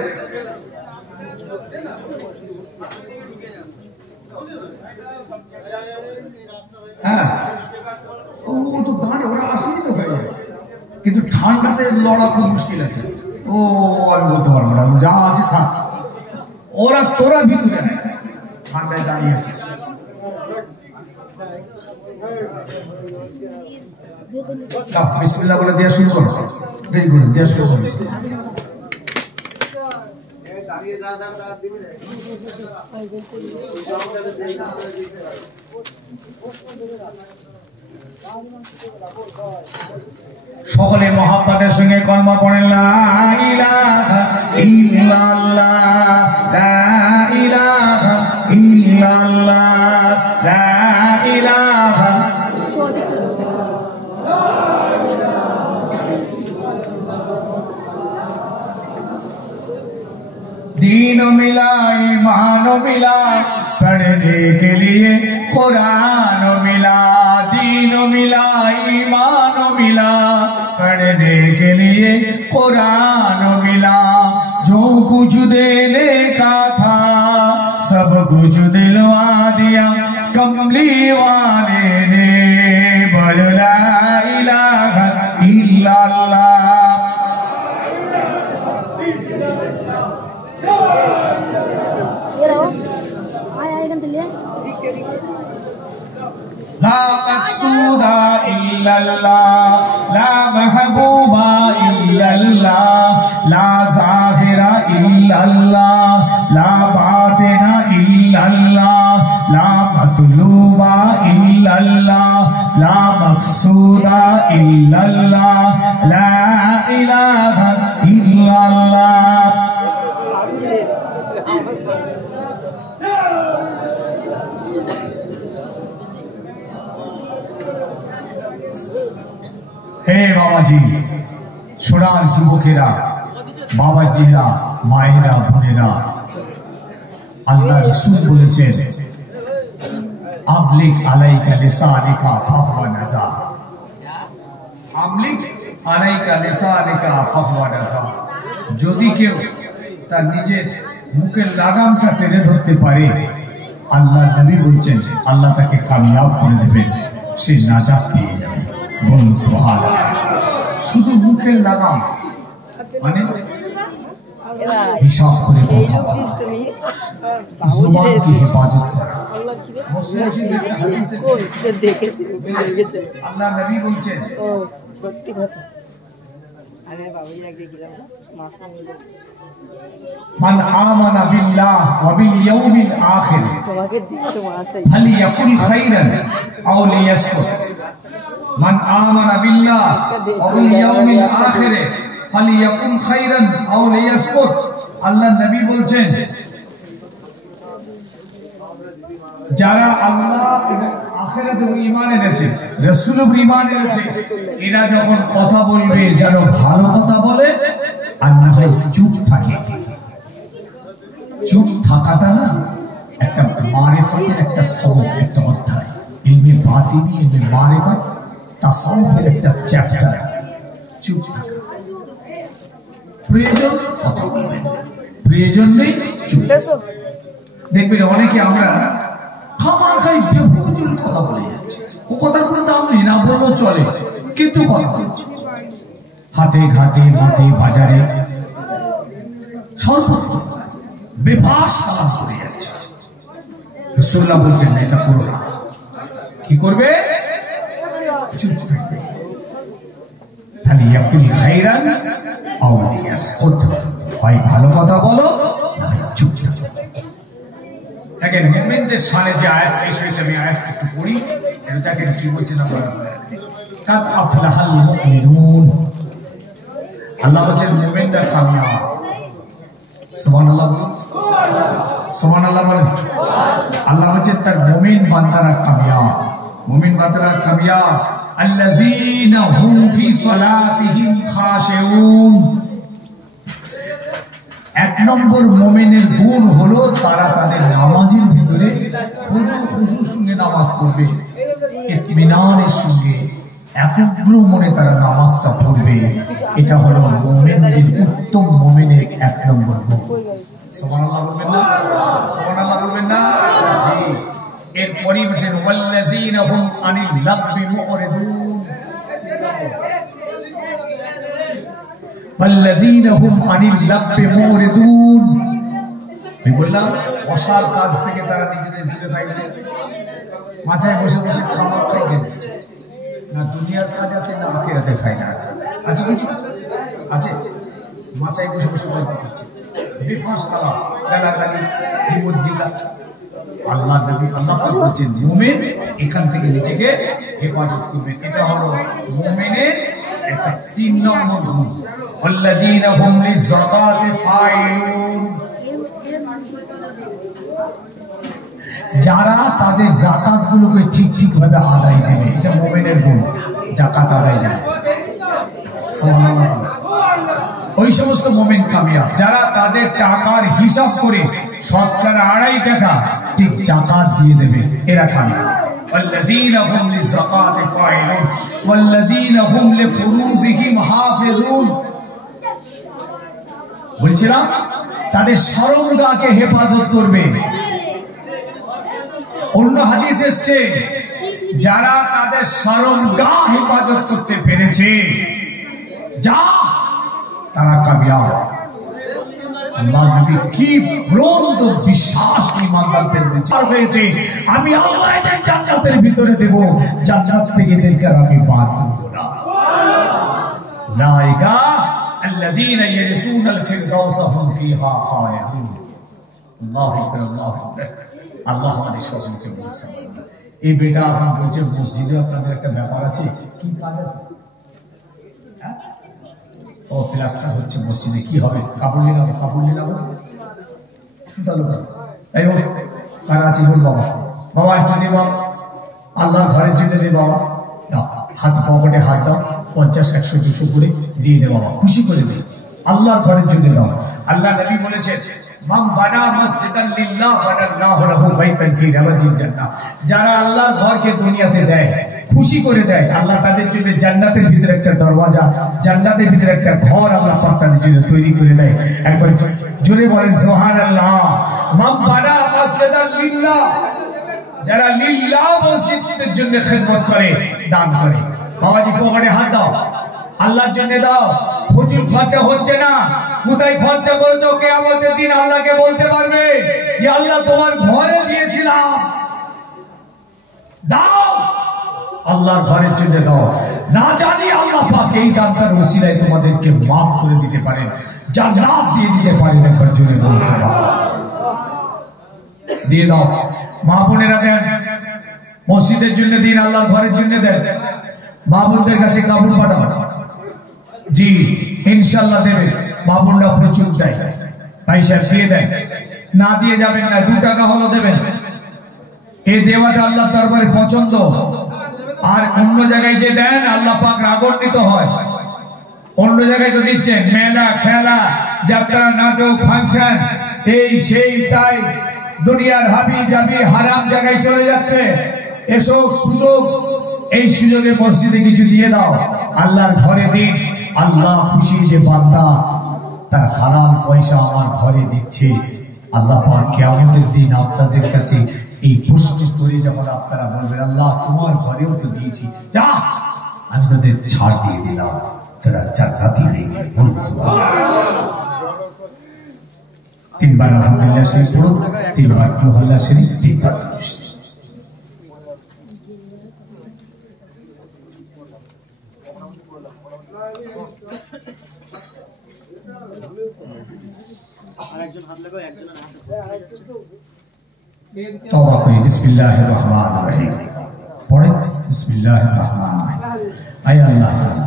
হ্যাঁ, ও তো দাঁড়ে, ওরা আসেনি তো ভাই, কিন্তু ঠান্ডাতে লড়া খুব মুশকিল আছে। ও আমি বলতে পারবো না, যা আছে থাক। তোরা ভিতরে ঠান্ডায় দাঁড়িয়ে আছিস। বিসমিল্লাহ বলে দেওয়া শুরু করো, দেরি করে দেওয়া শুরু করো। সকলে মহাব্বতের সঙ্গে কলমা পড়েন, লা ইলাহা ইল্লাল্লাহ, লা ইলাহা ইল্লাল্লাহ, লা ইলাহা। दीन मिला ईमान मिला, पढ़ने के लिए कुरान मिला। दीन मिला ईमान मिला, पढ़ने के लिए कुरान मिला। जो कुछ देने का था सब कुछ दिलवा दिया कमली वाले ने। बोल ला इलाहा इल्लल्लाह। ला मक़सूदा इल्लल्लाह, ला महबूबा इल्लल्लाह, ला ज़ाहिरा इल्लल्लाह, ला बातिना इल्लल्लाह, ला मतलूबा इल्लल्लाह, ला मक़सूदा इल्लल्लाह, ला इलाहा इल्लल्लाह। মাঝে সোনার যুবকেরা, বাবাজিরা, মায়েরা, বোনেরা, আল্লাহ রাসূল বলেছেন আমলিক আলাইকা লিসানিকা ফাহুয়া নাজা, আমলিক আলাইকা লিসানিকা ফাহুয়া নাজা। যদি কেউ তার নিজের মুখের লাগামটা টেনে ধরতে পারে, আল্লাহ নবী বলছেন আল্লাহ তাকে কামিয়াব করে দেবেন, সে নাজাত পেয়ে যাবে। বলুন সুবহানাল্লাহ। শুধু মুখের লাগাম মানে হিসাব করে কথা বলা, জবানকে হেফাজত করা। আল্লাহ নবী বলছেন মান আমানা বিল্লাহ ওয়া বিল ইয়াউমিল আখির ফালিয়াকুল খাইরান আও লিয়াসকুত। মান আমানা বিল্লাহ ওয়া বিল ইয়াউমিল আখির ফালিয়াকুল খাইরান আও লিয়াসকুত। আল্লাহ নবী বলছেন যারা আল্লাহ এবং আখিরাতে ঈমান এনেছে, রাসূলের উপর ঈমান এনেছে, এরা যখন কথা বলবে যেন ভালো কথা বলে, আর না হয় চুপ থাকে। চুপ থাকাটা না একটা মারিফাতের একটা সবক, একটা অধ্যায়। ইলমে বাতিনি, ইলমে মারিফাত, তাসাউফের একটা চ্যাপ্টার। চুপ থাকা, প্রয়োজন কথা বলবেন, প্রয়োজন নেই চুপ। দেখবেন অনেকে আমরা খাবার খাই বেফুজুল কথা বলে যাচ্ছে, ও কথার কোনো দাম নেই, না বললেও চলে, কিন্তু কথা বলছে। হাটে ঘাটে মাঠে বাজারে সর্বত্র বেফাস কালাম করে যাচ্ছে। রাসূলুল্লাহ বলছেন এটা করো না। কি করবে? চুপ থাকবে। ফালিয়াকুল খাইরান আও লিয়াসকুত, হয় ভালো কথা বলো, না চুপ থাকো। দেখেন মুমিনদের শানে যে আয়াত এসে হয়েছে, আমি আয়াতটা একটু পড়ি, এটা দেখেন কি বলছেন আল্লাহ। কাদ আফলাহাল মুমিনুন, আল্লাহ বলছেন মুমিনরা কামিয়াব। সুবহানাল্লাহ বলুন, সুবহানাল্লাহ বলেন। আল্লাহ বলছেন তার মুমিন বান্দারা কামিয়াব, মুমিন বান্দারা কামিয়াব। আল্লাযীনা হুম ফি সালাতিহিম খাশিউন। এক নম্বর মুমিনের গুণ হলো তারা তাদের নামাজের ভিতরে খুশুর সঙ্গে নামাজ পড়বে, ইতমিনানের সঙ্গে একাগ্র মনে তারা নামাজটা পড়বে। এটা হলো মুমিনদের, উত্তম মুমিনের এক নম্বর গুণ। সুবহানাল্লাহ বলবেন না? সুবহানাল্লাহ বলবেন না? জি। এরপরই বলেন ওয়াল্লাযীনা হুম আনিল লাগবি মুরিদুন, ওয়াল্লাযীনা হুম আনিল লাগবি মুরিদুন। আমি বললাম অসার কাজ থেকে তারা নিজেদের দূরে থাকবে। মাঝে বসে বসে খাবার খাই গেলে না দুনিয়ার কাজ আছে, না আখিরাতের ফায়দা আছে। আছে কিছু আছে? মাচায় বসে বসে গল্প করছে, বেফাস কালাম, গালাগালি, হিম্মত গিলা। আল্লাহ নবী, আল্লাহ পাক বলছেন মুমিন এখান থেকে নিজেকে হেফাজত করবে। এটা হলো মুমিনের একটা ৩ নম্বর গুণ। ওয়াল্লাযীনা হুম লিয-যাকাতি ফাইলুন, যারা তাদের যাকাত গুলোকে ঠিক ঠিক ভাবে আদায় দেবে, এটা মুমিনের গুণ। যাকাত আদায় দেবে, ওই সমস্ত মুমিন কামিয়াব যারা তাদের টাকার হিসাব করে শতকরা ২.৫ টাকা ঠিক যাকাত দিয়ে দেবে, এরা কামিয়াব। ওয়াল্লাযীনা হুম লিয-যাকাতি ফাইলুন ওয়াল্লাযীনা হুম লিফুরুজিহিম হাফিজুন। বলছিলাম তাদের শরমগাহকে হেফাজত করবে। অন্য হাদিস এসছে যারা তাদের শরমগাহ হেফাজত করতে পেরেছে, যা তারা কামিয়াব। আল্লাহ নবী কি প্রবল বিশ্বাস ঈমানদারদের বিচার হয়েছে, আমি আল্লাহ এদের জান্নাতের ভিতরে দেব, জান্নাত থেকে এদেরকে আমি বার করব না। লাইকা আল্লাযীনা ইয়ারসুনাল ফিরদাউসা হুম ফিহা খালিদুন। আল্লাহু আকবার, আল্লাহু আকবার। আল্লাহ আমাদের সকলকে বুঝান। এই বেটা এখন বলছে মসজিদে আপনাদের একটা ব্যাপার আছে, কি কাজ আছে? ও প্লাস্টার হচ্ছে মসজিদে, কি হবে? কাপড় নিয়ে যাবো, কাপড় নিয়ে যাবো, এই হোক কার আছে বল বাবা, বাবা একটু দে বাবা, আল্লাহর ঘরের জন্য দে বাবা, দাও হাত পকেটে হাত দাও, 50, 100, 200 করে দিয়ে দে বাবা, খুশি করে দে, আল্লাহর ঘরের জন্য দাও। আল্লাহ নবী বলেছেন, মান বানা মসজিদান লিল্লাহ বানাল্লাহু লাহু বাইতান ফি রাবাজিল জান্নাহ। যারা আল্লাহর ঘরকে দুনিয়াতে দেয়, খুশি করে দেয়, আল্লাহ তাদের জন্য জান্নাতের ভিতরে একটা দরওয়াজা, জান্নাতের ভিতরে একটা ঘর আল্লাহ পাক তাদের জন্য তৈরি করে দেয়। একবার জোরে বলেন সুবহানাল্লাহ। মান বানা মসজিদান লিল্লাহ, যারা লিল্লাহ মসজিদের জন্য খেদমত করে, দান করে, বাবাজি পকেটে হাত দাও, আল্লাহর জন্য দাও। প্রচুর খরচা হচ্ছে না, কোথায় খরচা করেছো কিয়ামতের দিন আল্লাহকে বলতে পারবে যে আল্লাহ তোমার ঘরে দিয়েছিলাম, দাও, আল্লাহর ঘরের জন্য দাও। না জানি আল্লাহ পাক এই দানটার ওসিলায় তোমাদেরকে মাফ করে দিতে পারেন, জান্নাত দিয়ে দিতে পারেন। একবার জোরে বলুন সুবহানাল্লাহ। দিয়ে দাও, মা বোনেরা দেন, মসজিদের জন্য দিন, আল্লাহর ঘরের জন্য দেন। মা বোনদের কাছে কাপড় পাঠাও, জি ইনশাআল্লাহ দেবে। মা বোনরা প্রচুর দেয়, পয়সা দিয়ে দেয়, না দিয়ে যাবেন না, 2 টাকা হলো দেবেন। এই দেওয়াটা আল্লাহর দরবারে পছন্দ। আর অন্য জায়গায় যে দেন আল্লাহ পাক রাগান্বিত হয়। অন্য জায়গায় তো দিচ্ছেন মেলা, খেলা, যাত্রা, নাটক, ফাংশন, এই সেই তাই, দুনিয়ার হাবি জাবি হারাম জায়গায় চলে যাচ্ছে। এসব সুযোগ, এই সুযোগে মসজিদে কিছু দিয়ে দাও, আল্লাহর ঘরে দিন। আল্লাহ খুশি যে বান্দা তার হালাল পয়সা আমার ঘরে দিচ্ছে। আল্লাহ পাক কিয়ামতের দিন আপনাদের কাছে এই প্রশ্ন করে যখন আপনারা বলবেন আল্লাহ তোমার ঘরেও তো দিয়েছি, যা আমি তোদের ছাড় দিয়ে দিলাম, তোরা জান্নাতি হয়ে গেলি। বলুন সুবহানাল্লাহ। 3 বার আলহামদুলিল্লাহ শরীফ পড়ুন, 3 বার কুল আল্লাহ শরীফ, 3 বার দুরূদ শরীফ। तौबा करें, बिस्मिल्लाहिर रहमानिर रहीम पढ़ें, बिस्मिल्लाहिर रहमानिर रहीम। आय अल्लाह ताला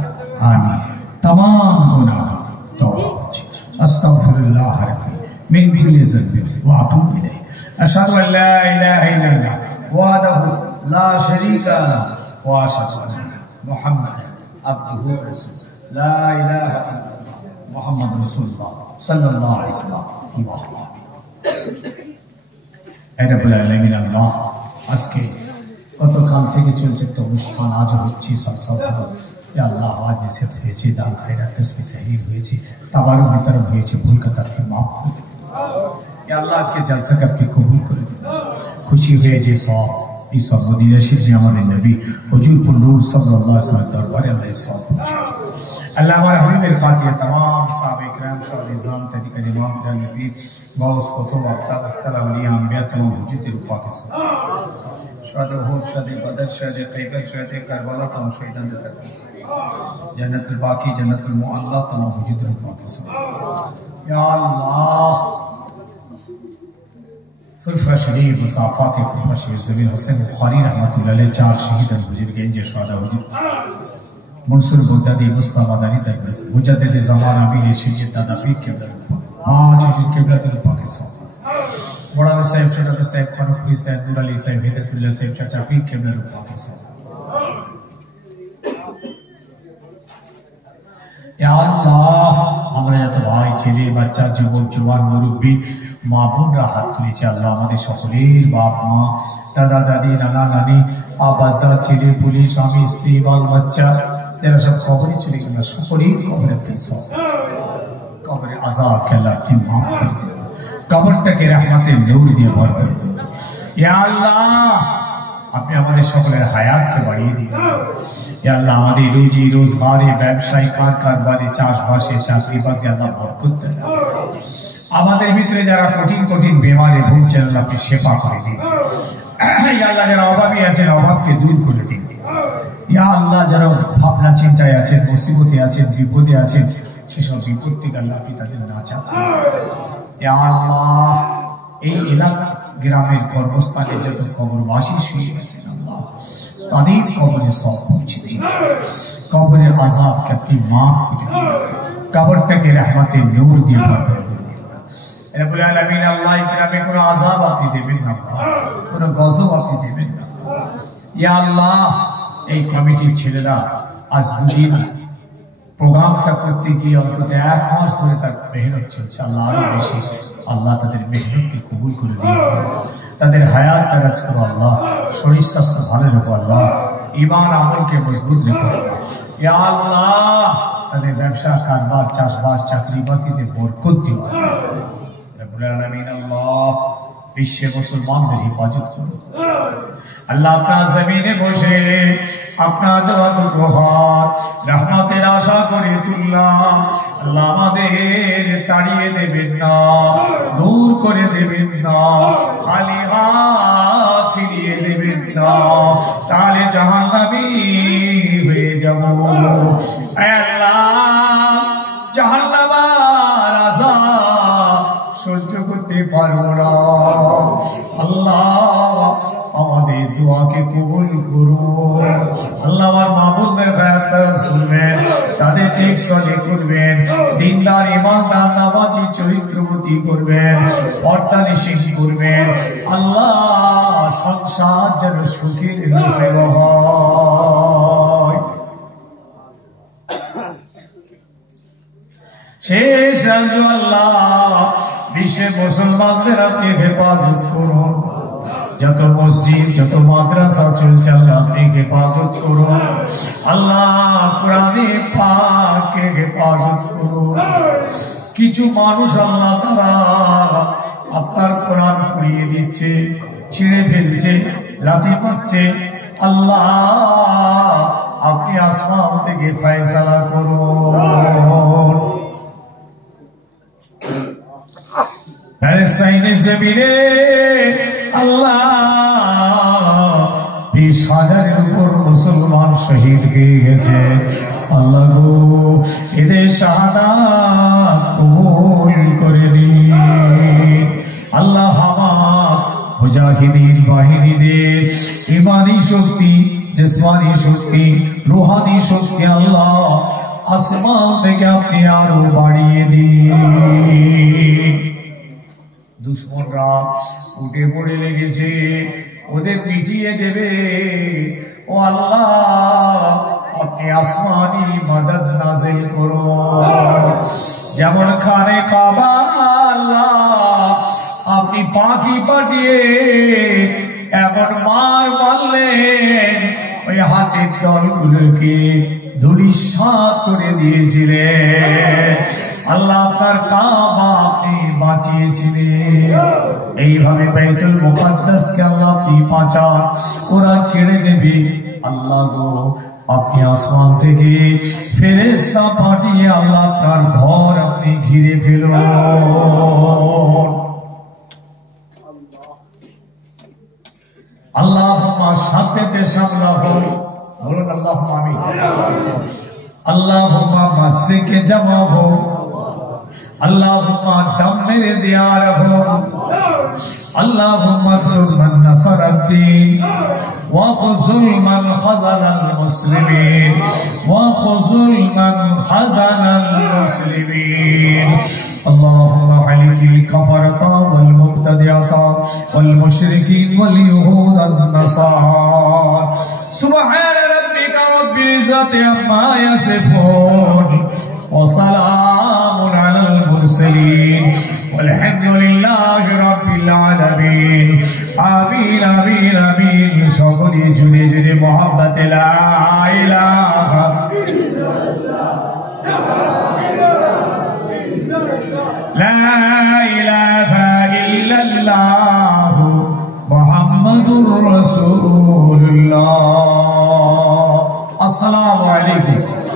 आमीन। तमाम गुनाहों की तौबा करছি, अस्तगफिरुल्लाह रब्बी मिन कुल्ली ज़ंबिन व अतूबु इलैहि। अशहदु अन ला इलाहा इल्लल्लाह वहदहु ला शरीका लहु व अशहदु अन्न मुहम्मदन अब्दुहु व रसूलुहु। ला इलाहा इल्लल्लाह मुहम्मदुर रासूलुल्लाह सल्लल्लाहु अलैहि वसल्लम। রব্বুল আলামিন আল্লাহ, আজকে গতকাল থেকে চলছে তো অনুষ্ঠান, আজও হচ্ছে সব আল্লাহ, আজ যে শেষ হয়েছে, দান খায়রাত তসবিহ তাহলিল হয়েছে, তাবারুক বিতরণ হয়েছে, ভুল কাতারকে মাফ করে দেবেন আল্লাহ। আজকে জলসাকে আপনি কবুল করে দেবেন। খুশি হয়ে যে সব এই সব মদিনা শরীফে আমাদের নবী হুজুর পুর নূর সাল্লাল্লাহু আলাইহি ওয়াসাল্লাম দরবারে আল্লাহ সব अल्लाह हमारे हबीब खातिर तमाम साहबे किराम शाहिजान तरीक़े इमाम नबी गौस कुतुब अब्ताल औलिया अंबिया तमाम हुज्जत रुपा के शहादत उहुद, शहादत बदर, शहादत खैबर, शहादत करबला तमाम शहीदान तक जन्नतुल बाकी, जन्नतुल मुअल्ला तमाम हुज्जत रुपा के या अल्लाह। फुरफा शरीफ मुसाफात फुरफा शरीफ ज़मीन हुसैन बुखारी रहमतुल्लाह अलैह 4 शहीद बुजुर्गें जे शहादा हुजूर मंसूर बुद्दादी मुस्तफा दानी तकबीर मुजद्दिद ज़मान अमीर शरीयत दादा पीर किबला 5 हुजूर किबला के पाकिस्तान बड़ा साहिब, छोटा साहिब, खानपुरी साहिब, नूर अली साहिब, हिदायतुल्लाह साहिब, चाचा पीर किबला पाकिस्तान। या अल्लाह, আমরা যত ভাই ছেলে বাচ্চা যুবক জওয়ান মুরব্বি মা বোনরা হাত তুলেছে আল্লাহ, আমাদের সকলের বাপ মা দাদা দাদি নানা নানি আব্বাস দাদা ছেলে পুলিশ স্বামী স্ত্রী বাল বাচ্চা যারা সব কবরে চলে গেল, সকলের কবরে কবরে আযাব কে আল্লাহ আপনি মাফ করে দিন, কবরটাকে রহমতের নূর দিয়ে ভরপুর করে দিন। ইয়া আল্লাহ, আপনি আমাদের সকলের হায়াতকে বাড়িয়ে দিন। ইয়া আল্লাহ, আমাদের রুজি রোজগারে, ব্যবসায়, কারবারে, চাষবাসে, চাকরি বাকরি আল্লাহ বরকত দেন। আমাদের ভিতরে যারা কঠিন কঠিন বেমারে ভুগছেন আল্লাহ আপনি শেফা করে দিন। ইয়া আল্লাহ, যারা অভাবী আছেন অভাবকে দূর করে দিন। ইয়া আল্লাহ, যারা ভাবনা চিন্তায় আছেন, মুসিবতে আছেন, বিপদে আছেন, সেসব বিপদ থেকে আল্লাহ আপনি তাদের নাজাত দিন। ইয়া আল্লাহ, এই এলাকা গ্রামের কর্মস্থানে যত কবরবাসী শুয়ে গেছেন আল্লাহ তাদের কবরে সব পৌঁছে দিন, কবরের আযাবকে আপনি মাফ করে দিন, কবরটাকে রহমতের নূর দিয়ে ভরপুর করে দিন। রব্বুল আলামিন আল্লাহ, এই গ্রামে কোনো আযাব আপনি দেবেন না, কোনো গজব আপনি দেবেন না। ইয়া আল্লাহ, এই কমিটির ছেলেরা আজ দুদিন প্রোগ্রামটা করতে গিয়ে অন্তত 1 মাস ধরে তার মেহনত চলছে। আল্লাহ আরো বেশি আল্লাহ তাদের মেহনতকে কবুল করে দিন, তাদের হায়াত দারাজ করো আল্লাহ, শরীর স্বাস্থ্য ভালো রেখো আল্লাহ, ঈমান আমলকে মজবুত রেখো ইয়া আল্লাহ, তাদের ব্যবসা কারবার চাষবাস চাকরি বাকরিতে বরকত দিও রব্বুল আলামিন। আল্লাহ বিশ্বে মুসলমানদের হিফাজত করো আল্লাহ। আপনার জমিনে বসে আপনার দেওয়া দুটো হাত রহমতের আশা করে তুললাম আল্লাহ, আমাদের তাড়িয়ে দেবেন না, দূর করে দেবেন না, খালি হাত ফিরিয়ে দেবেন না, তাহলে জাহান্নামী হয়ে যাব। আল্লাহ জাহান্নামের আযাব সহ্য করতে পারবো না আল্লাহ, আমাদের দোয়াকে কবুল করো আল্লাহ। আমার মাবুদের হায়াত দারাজ করবেন, তাদের ঠিক সঠিক করবেন, দিনদার ইমানদার নামাজি চরিত্রবতী করবেন, পর্দা নিষেধ করবেন আল্লাহ। সংসার যেন সুখের নসিব হয়। শেষ আল্লাহ বিশ্বে মুসলমানদের আপনি হেফাজত করুন, যত মসজিদ যত মাদ্রাসা চলছে আপনি হেফাজত করুন আল্লাহ, কোরআনে পাককে হেফাজত করুন। কিছু মানুষ আল্লাহ তারা আপনার কোরআন পড়িয়ে দিচ্ছে, ছিঁড়ে ফেলছে, লাথি মারছে আল্লাহ, আপনি আসমান থেকে ফয়সালা করুন। প্যালেস্টাইনের জমিনে আল্লাহ 20,000-এর উপর মুসলমান শহীদ হয়ে গেছে আল্লাহ গো, এদের শাহাদাত কবুল করে নিন আল্লাহ। হামাস মুজাহিদিন বাহিনীদের ইমানি শক্তি, জিসমানি শক্তি, রুহানি শক্তি আল্লাহ আসমান থেকে আপনি আরো বাড়িয়ে দিন। দুশ্মনরা উঠে পড়ে লেগেছে, ওদের পিটিয়ে দেবে ও আল্লাহ, আপনি আসমানি মদদ নাজিল করো। যেমন খানে কাবা আল্লাহ আপনি পাখি পাঠিয়ে এমন মার মারলেন, ওই হাতের দলগুলোকে ধূলিসাৎ করে দিয়েছিলেন আল্লাহ। আপনার কাবা আপনি বাঁচিয়েছিলেন, এইভাবে বাইতুল মুকাদ্দাসকে আল্লাহ আপনি বাঁচান, ওরা কেড়ে দেবে আল্লাহ গো। আপনি আসমান থেকে ফেরেশতা পাঠিয়ে আল্লাহ আপনার ঘর আপনি ঘিরে ফেলুন। আল্লাহুম্মা সাদ্দিদ শামলাহু, বলুন আল্লাহুম্মা আমিন। আল্লাহুম্মা মসজিদকে জামাহু, আল্লাহুম্মা দাম্মির দিয়ারহু, আল্লাহুম্মা আনসুর মান নাসারাদ-দ্বীন ওয়া খুযুল মান খাযালাল মুসলিমিন ওয়া খুযুল মান খাযালাল মুসলিমিন। আল্লাহুম্মা হালিকিল কাফারাতা ওয়াল মুবতাদিআতা ওয়াল মুশরিকিন ওয়াল ইহুদ ওয়ান নাসারা। সুবহানা রাব্বিকা রাব্বিল ইজ্জাতি আম্মা ইয়াসিফুন ওয়া সালামুন আলাল মুরসালিন ওয়ালহামদুলিল্লাহি রাব্বিল আলামিন। আমিন আমিন আমিন। সকলে জুড়ে জুড়ে মুহাব্বতে লা ইলাহা